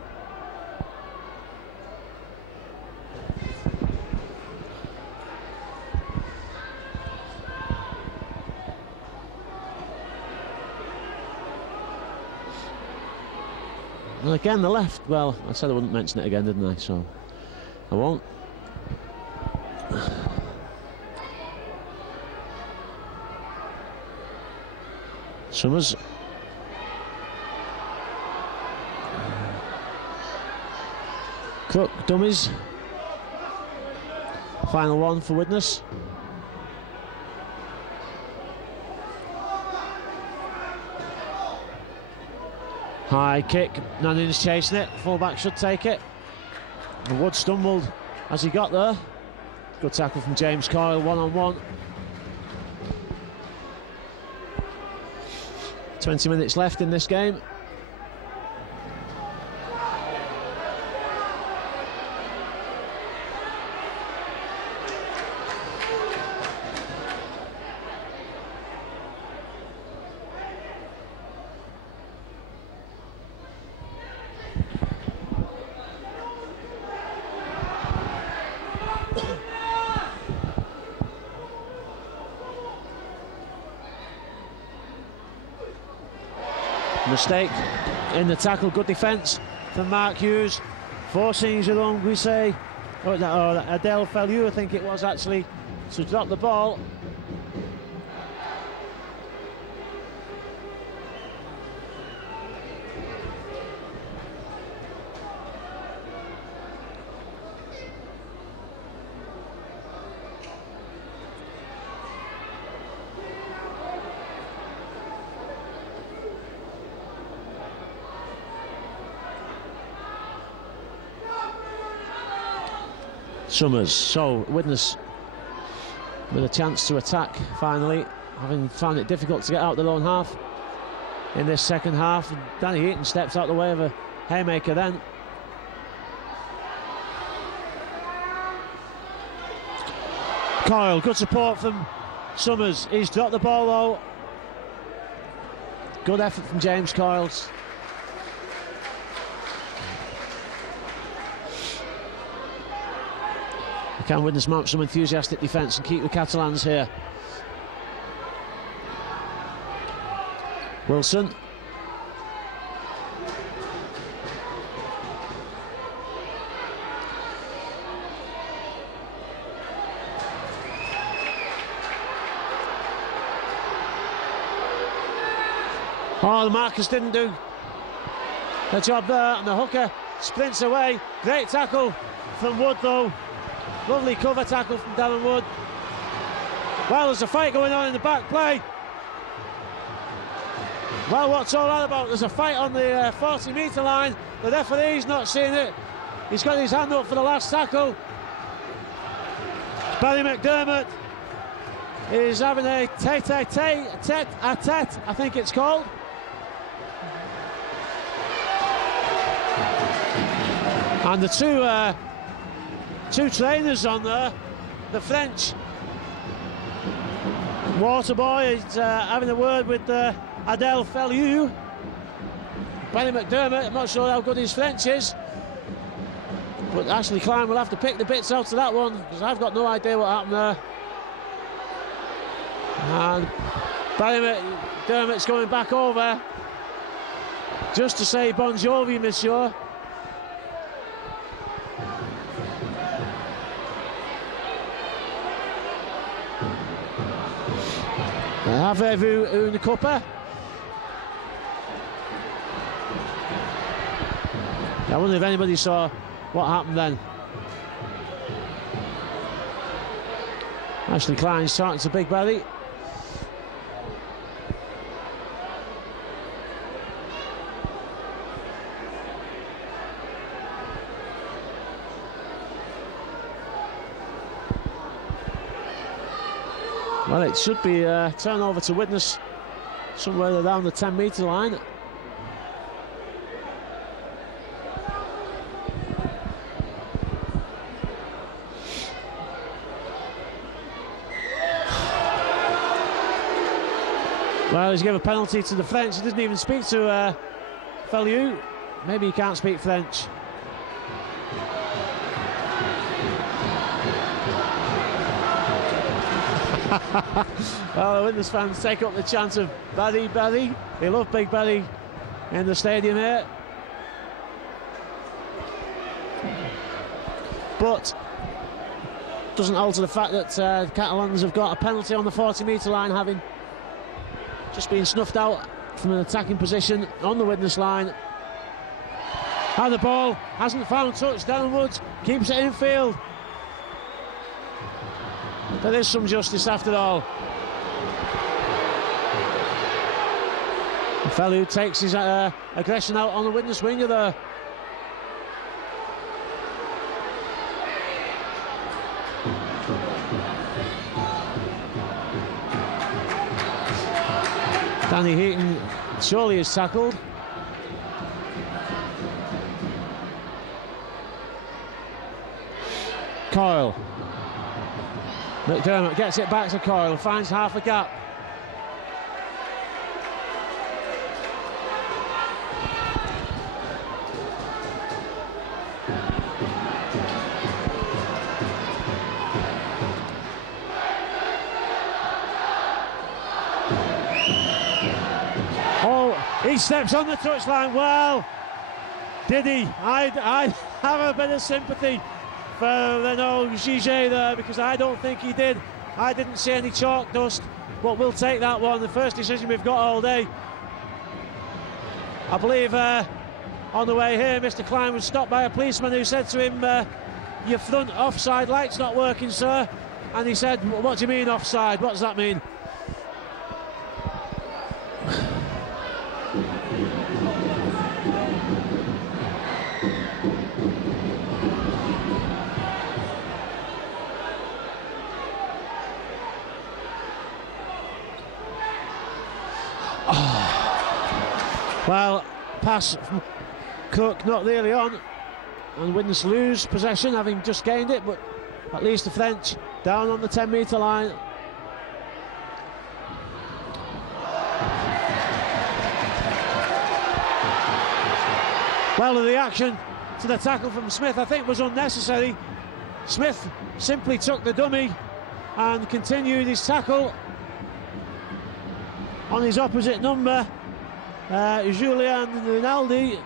And again, the left. Well, I said I wouldn't mention it again, didn't I? So I won't. Summers. Crook, dummies. Final one for Widnes. High kick, Nannin's chasing it, fullback should take it. And Wood stumbled as he got there. Good tackle from James Coyle, one-on-one. 20 minutes left in this game. Mistake in the tackle, good defence from Mark Hughes, forcing Jerome Guisset, or Adele Feliu, I think it was actually, to drop the ball. Summers, so Widnes with a chance to attack finally, having found it difficult to get out their own half in this second half. And Danny Eaton steps out the way of a haymaker then. Coyle, good support from Summers. He's dropped the ball though. Good effort from James Coyle. Can Widnes mount some enthusiastic defence and keep the Catalans here? Wilson. Oh, the markers didn't do the job there, and the hooker sprints away. Great tackle from Wood though. Lovely cover tackle from Darren Wood. Well, there's a fight going on in the back play. Well, what's all that about? There's a fight on the 40-metre line. The referee's not seeing it. He's got his hand up for the last tackle. Barry McDermott is having a tete-a-tete, I think it's called. And the two trainers on there, the French water boy is having a word with Adele Feliu. Barry McDermott, I'm not sure how good his French is, but Ashley Klein will have to pick the bits out of that one, because I've got no idea what happened there. And Barry McDermott's going back over just to say bon jovi, monsieur. Avez-vous une coupe? I wonder if anybody saw what happened then. Ashley Klein's talking to Big Barry. Well, it should be a turnover to Widnes somewhere around the 10-metre line. Well, he's given a penalty to the French. He doesn't even speak to Feliu. Maybe he can't speak French. Well, the Widnes fans take up the chant of Barry, Barry. They love Big Barry in the stadium here. But doesn't alter the fact that Catalans have got a penalty on the 40-metre line, having just been snuffed out from an attacking position on the Widnes line. And the ball hasn't found touch. Darren Woods keeps it infield. There is some justice after all. The fellow who takes his aggression out on the Widnes winger there. Danny Heaton surely is tackled. Coyle. McDermott gets it back to Coyle, finds half a gap. Oh, he steps on the touchline. Well, did he? I have a bit of sympathy for Renaud Gigé there, because I don't think he did. I didn't see any chalk dust, but we'll take that one. The first decision we've got all day. I believe on the way here, Mr. Klein was stopped by a policeman who said to him, your front offside light's not working, sir. And he said, what do you mean offside? What does that mean? Well, pass from Cook not really on, and Widnes lose possession, having just gained it, but at least the French down on the 10-metre line. Well, the reaction to the tackle from Smith, I think, was unnecessary. Smith simply took the dummy and continued his tackle on his opposite number, Julian Rinaldi.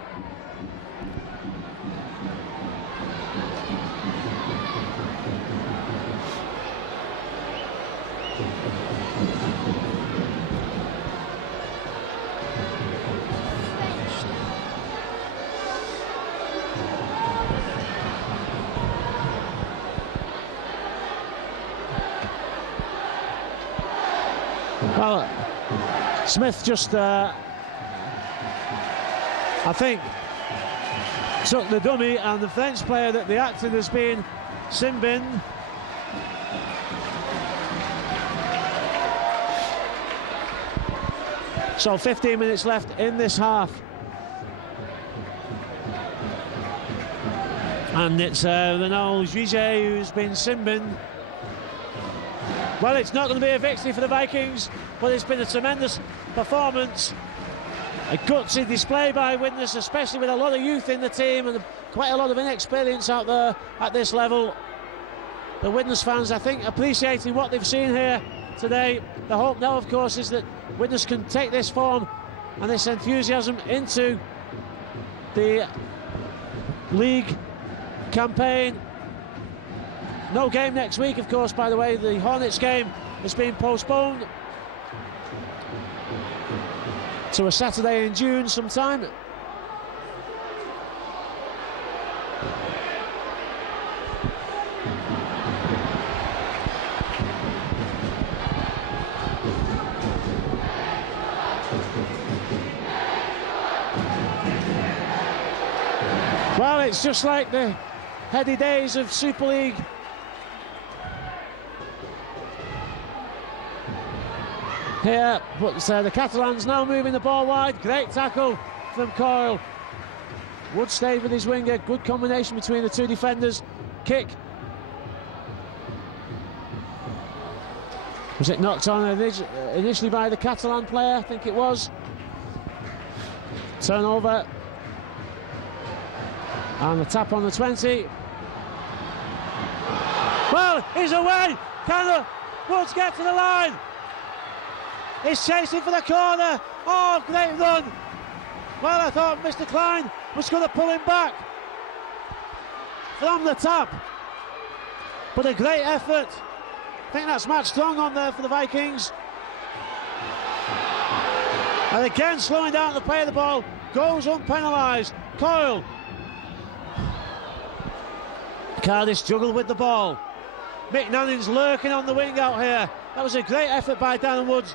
Well, Smith just I think took the dummy, and the French player that reacted has been Simbin. So 15 minutes left in this half, and it's Renaud Gigé who's been Simbin. Well, it's not going to be a victory for the Vikings, but it's been a tremendous performance. A gutsy display by Widnes, especially with a lot of youth in the team and quite a lot of inexperience out there at this level. The Widnes fans, I think, appreciating what they've seen here today. The hope now, of course, is that Widnes can take this form and this enthusiasm into the league campaign. No game next week, of course, by the way. The Hornets game has been postponed to a Saturday in June sometime. Well, it's just like the heady days of Super League. Here, but the Catalans now moving the ball wide. Great tackle from Coyle. Wood stayed with his winger. Good combination between the two defenders. Kick. Was it knocked on initially by the Catalan player? I think it was. Turnover. And the tap on the 20. Well, he's away. Can the Woods get to the line? He's chasing for the corner. Oh, great run. Well, I thought Mr. Klein was going to pull him back from the tap. But a great effort. I think that's Matt Strong on there for the Vikings. And again, slowing down the play of the ball. Goes unpenalised. Coyle. Cardiff juggled with the ball. Mick Nanning's lurking on the wing out here. That was a great effort by Darren Woods.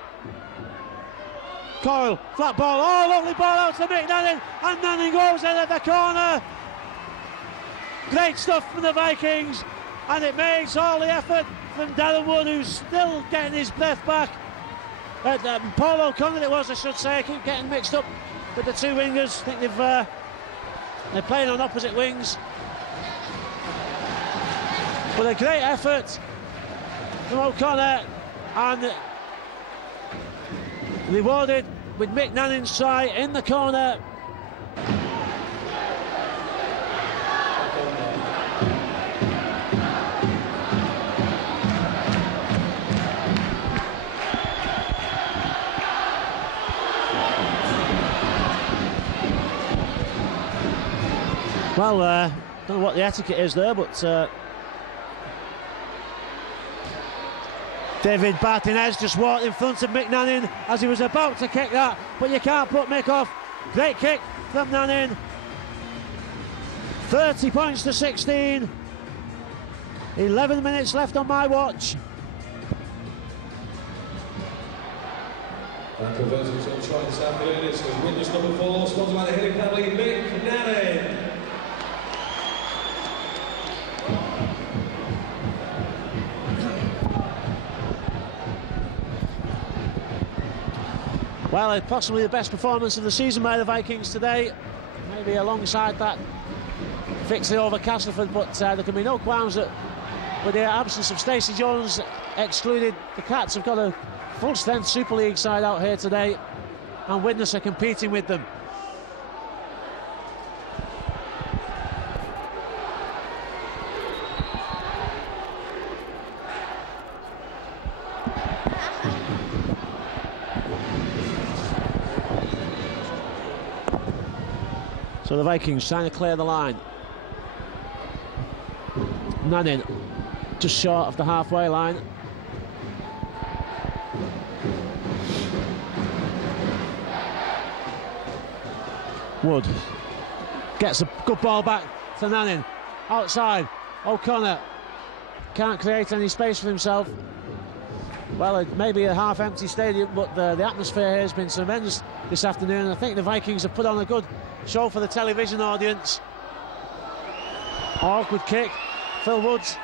Coyle, flat ball. Oh, lovely ball out to Mick Nanning. And Nanning goes in at the corner. Great stuff from the Vikings. And it makes all the effort from Darren Wood, who's still getting his breath back. Paul O'Connor it was, I should say. I keep getting mixed up with the two wingers. I think they're playing on opposite wings. But a great effort from O'Connor, and rewarded with Mick Nanning's try in the corner. Well, don't know what the etiquette is there, but David Martinez just walked in front of Mick Nanning as he was about to kick that, but you can't put Mick off. Great kick from Nanning. 30 points to 16. 11 minutes left on my watch. And converting to a try this afternoon is witness number 4, sponsored by the Hilly family, Mick Nanning. Well, possibly the best performance of the season by the Vikings today. Maybe alongside that victory over Castleford, but there can be no qualms that with the absence of Stacey Jones excluded, the Cats have got a full-strength Super League side out here today, and Widnes are competing with them. So the Vikings trying to clear the line. Nanning just short of the halfway line. Wood gets a good ball back to Nanning. Outside, O'Connor can't create any space for himself. Well, it may be a half-empty stadium, but the atmosphere here has been tremendous this afternoon. I think the Vikings have put on a good show for the television audience. Awkward kick. Phil Woods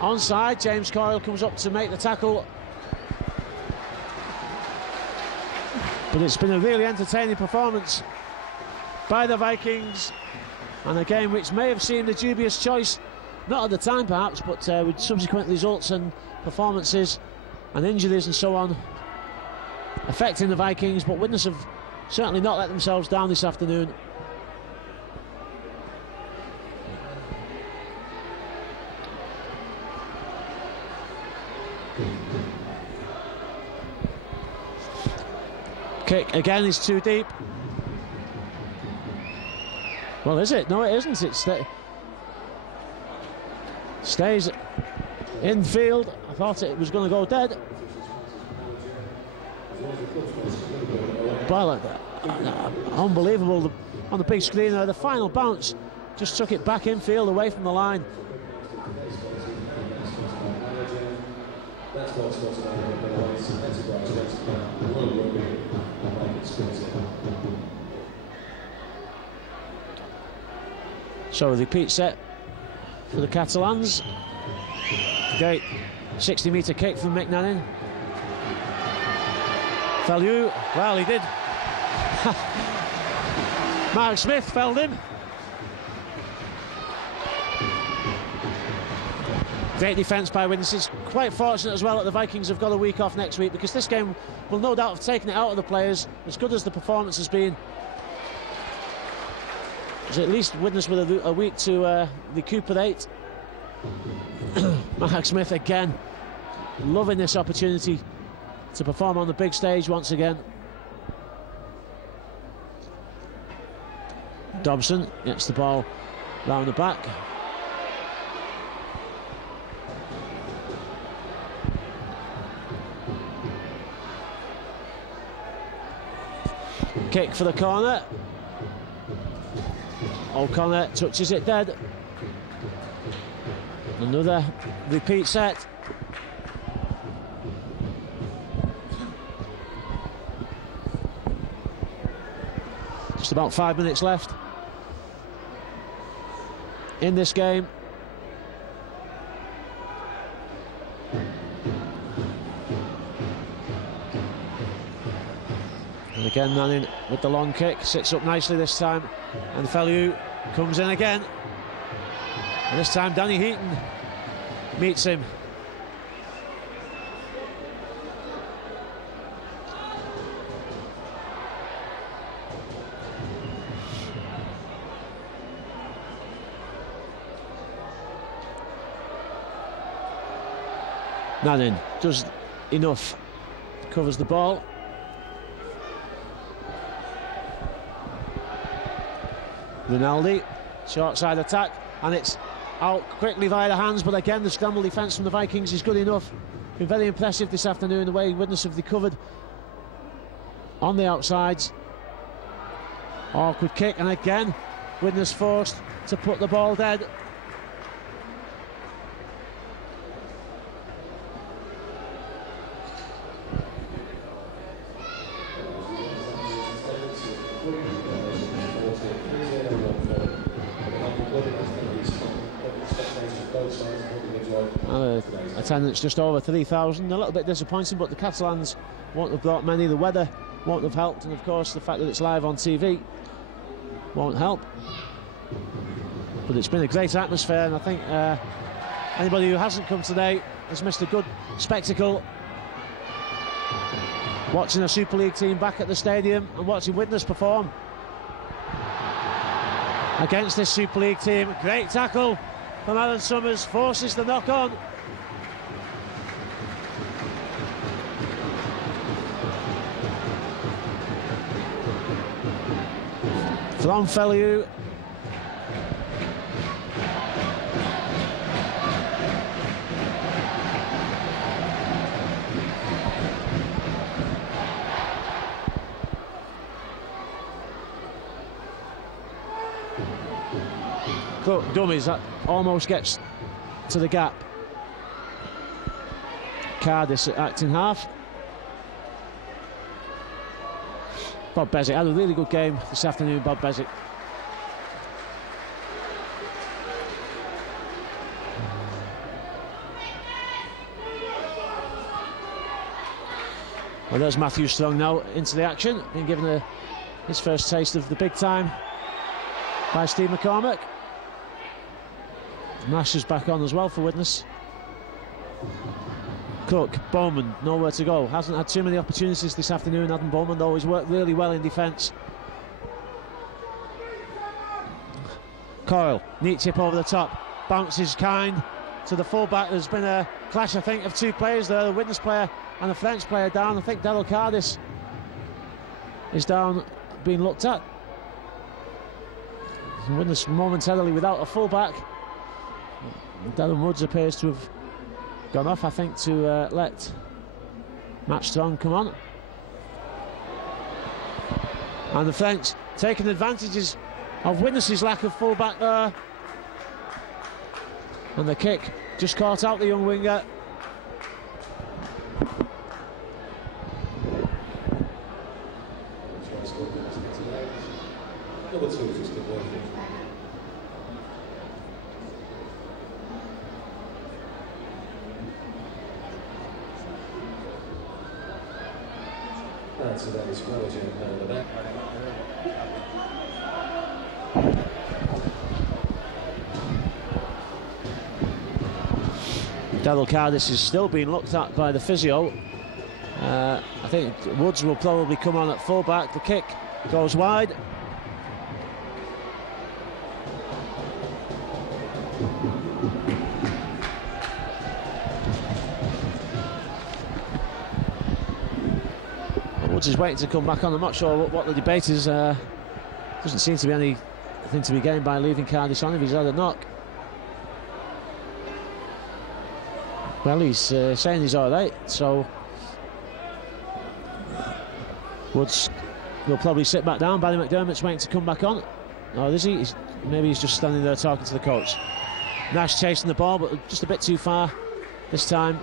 onside. James Coyle comes up to make the tackle. But it's been a really entertaining performance by the Vikings, and a game which may have seemed a dubious choice, not at the time perhaps, but with subsequent results and performances and injuries and so on affecting the Vikings. But Widnes have certainly not let themselves down this afternoon. Kick again is too deep. Well, is it? No, it isn't. It stays in field. I thought it was going to go dead. Well, unbelievable on the big screen there. The final bounce just took it back infield away from the line. So a repeat set for the Catalans. Great 60-metre kick from Mick Nanning. Fell. Well, he did. Mark Smith felled him. Great defence by Widnes. It's quite fortunate as well that the Vikings have got a week off next week, because this game will no doubt have taken it out of the players. As good as the performance has been, there's at least Widnes with a week to recuperate. Mark Smith again loving this opportunity to perform on the big stage once again. Dobson gets the ball round the back. Kick for the corner. O'Connor touches it dead. Another repeat set. Just about 5 minutes left in this game. And again, Manning with the long kick, sits up nicely this time, and Feliu comes in again. And this time Danny Heaton meets him. Manning does enough, covers the ball. Rinaldi, short side attack, and it's out quickly via the hands, but again the scramble defence from the Vikings is good enough. Been very impressive this afternoon, the way Widnes have recovered on the outsides. Awkward kick, and again Widnes forced to put the ball dead. Attendance just over 3,000, a little bit disappointing, but the Catalans won't have brought many. The weather won't have helped, and of course the fact that it's live on TV won't help. But it's been a great atmosphere, and I think anybody who hasn't come today has missed a good spectacle. Watching a Super League team back at the stadium and watching Widnes perform against this Super League team. Great tackle from Alan Summers, forces the knock on. From Feliu. Cook dummies, that almost gets to the gap. Cardis acting half. Bob Bezic had a really good game this afternoon, Bob Bezic. Well, there's Matthew Strong now into the action, being given his first taste of the big time by Steve McCormack. Nash is back on as well for Widnes. Cook, Bowman, nowhere to go. Hasn't had too many opportunities this afternoon, Adam Bowman, though. He's worked really well in defence. Coyle, neat chip over the top. Bounces kind to the full-back. There's been a clash, I think, of two players there, a Widnes player and a French player down. I think Daryl Cardis is down, being looked at. Widnes momentarily without a full-back. Darren Woods appears to have gone off, I think, to let Matt Strong come on. And the French taking advantages of Widnes' lack of full-back there. And the kick just caught out the young winger. So that is well as you know the back. Daryl Cardis is still being looked at by the physio. I think Woods will probably come on at full-back. The kick goes wide. Woods is waiting to come back on. I'm not sure what the debate is. Doesn't seem to be anything to be gained by leaving Cardis on if he's had a knock. Well, he's saying he's all right, so Woods will probably sit back down. Barry McDermott's waiting to come back on. Or is he? Maybe he's just standing there talking to the coach. Nash chasing the ball, but just a bit too far this time.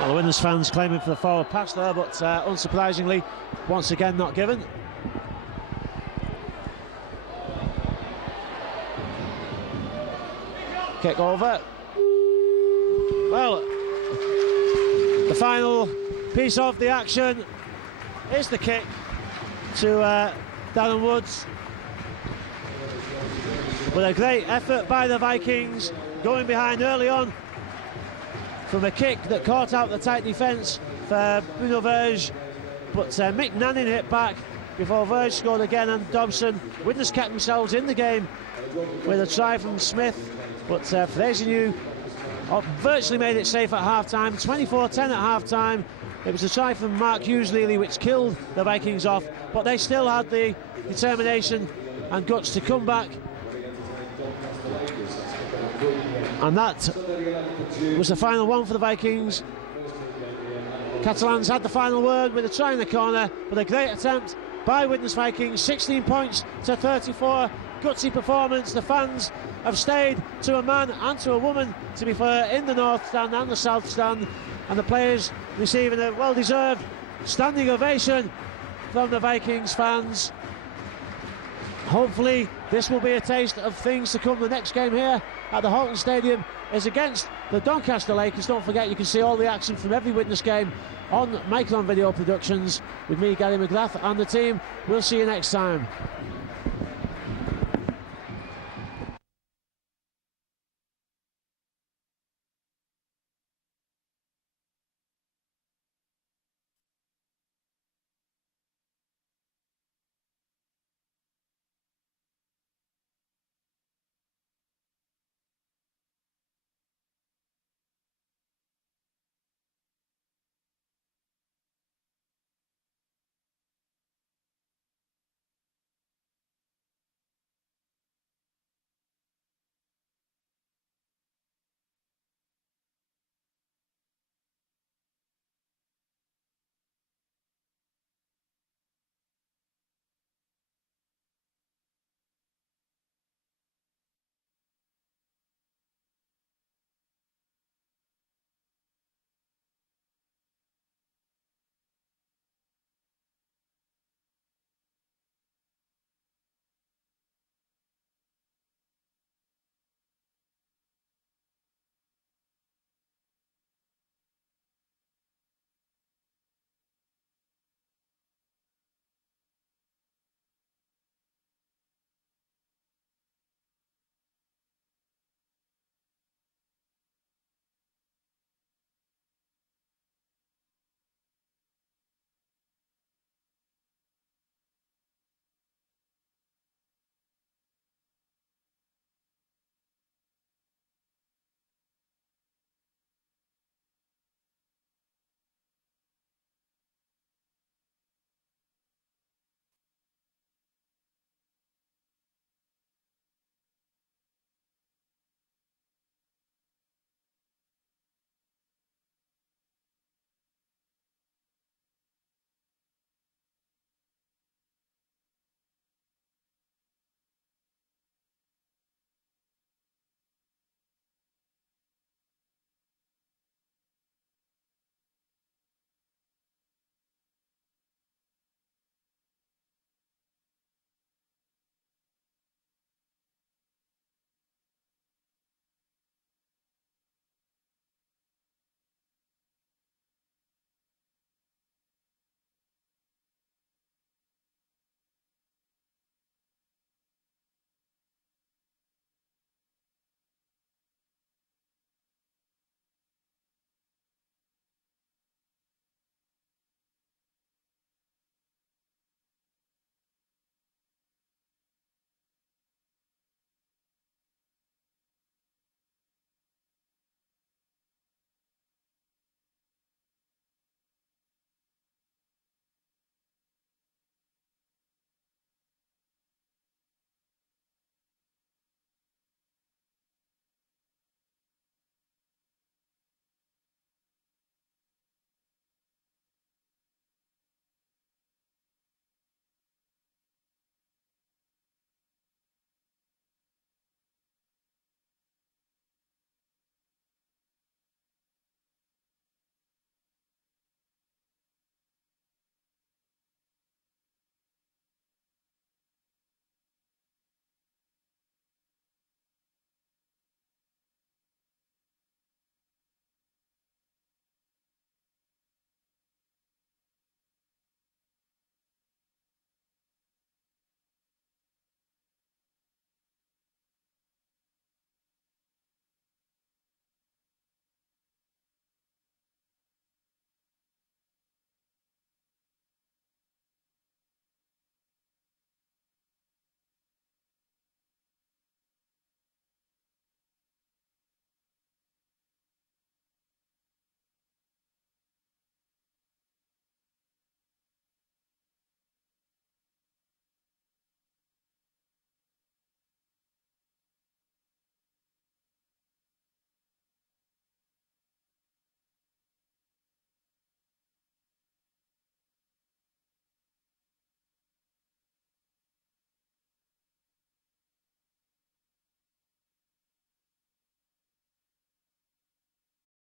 Well, the Widnes fans claiming for the forward pass there, but unsurprisingly, once again not given. Kick over. Well, the final piece of the action is the kick to Darren Woods. With a great effort by the Vikings, going behind early on from a kick that caught out the tight defence for Bruno Verge, but Mick Nanning hit back before Verge scored again, and Dobson. Widnes kept themselves in the game with a try from Smith, but Fraser virtually made it safe at half-time. 24-10 at half-time. It was a try from Mark Hughes-Lely which killed the Vikings off, but they still had the determination and guts to come back. And that was the final one for the Vikings. Catalans had the final word with a try in the corner, but a great attempt by Widnes Vikings. 16 points to 34. Gutsy performance. The fans have stayed to a man and to a woman, to be fair, in the north stand and the south stand, and the players receiving a well-deserved standing ovation from the Vikings fans. Hopefully this will be a taste of things to come. The next game here at the Halton Stadium is against the Doncaster Lakers. Don't forget, you can see all the action from every Widnes game on Micron Video Productions with me, Gary McGrath, and the team. We'll see you next time.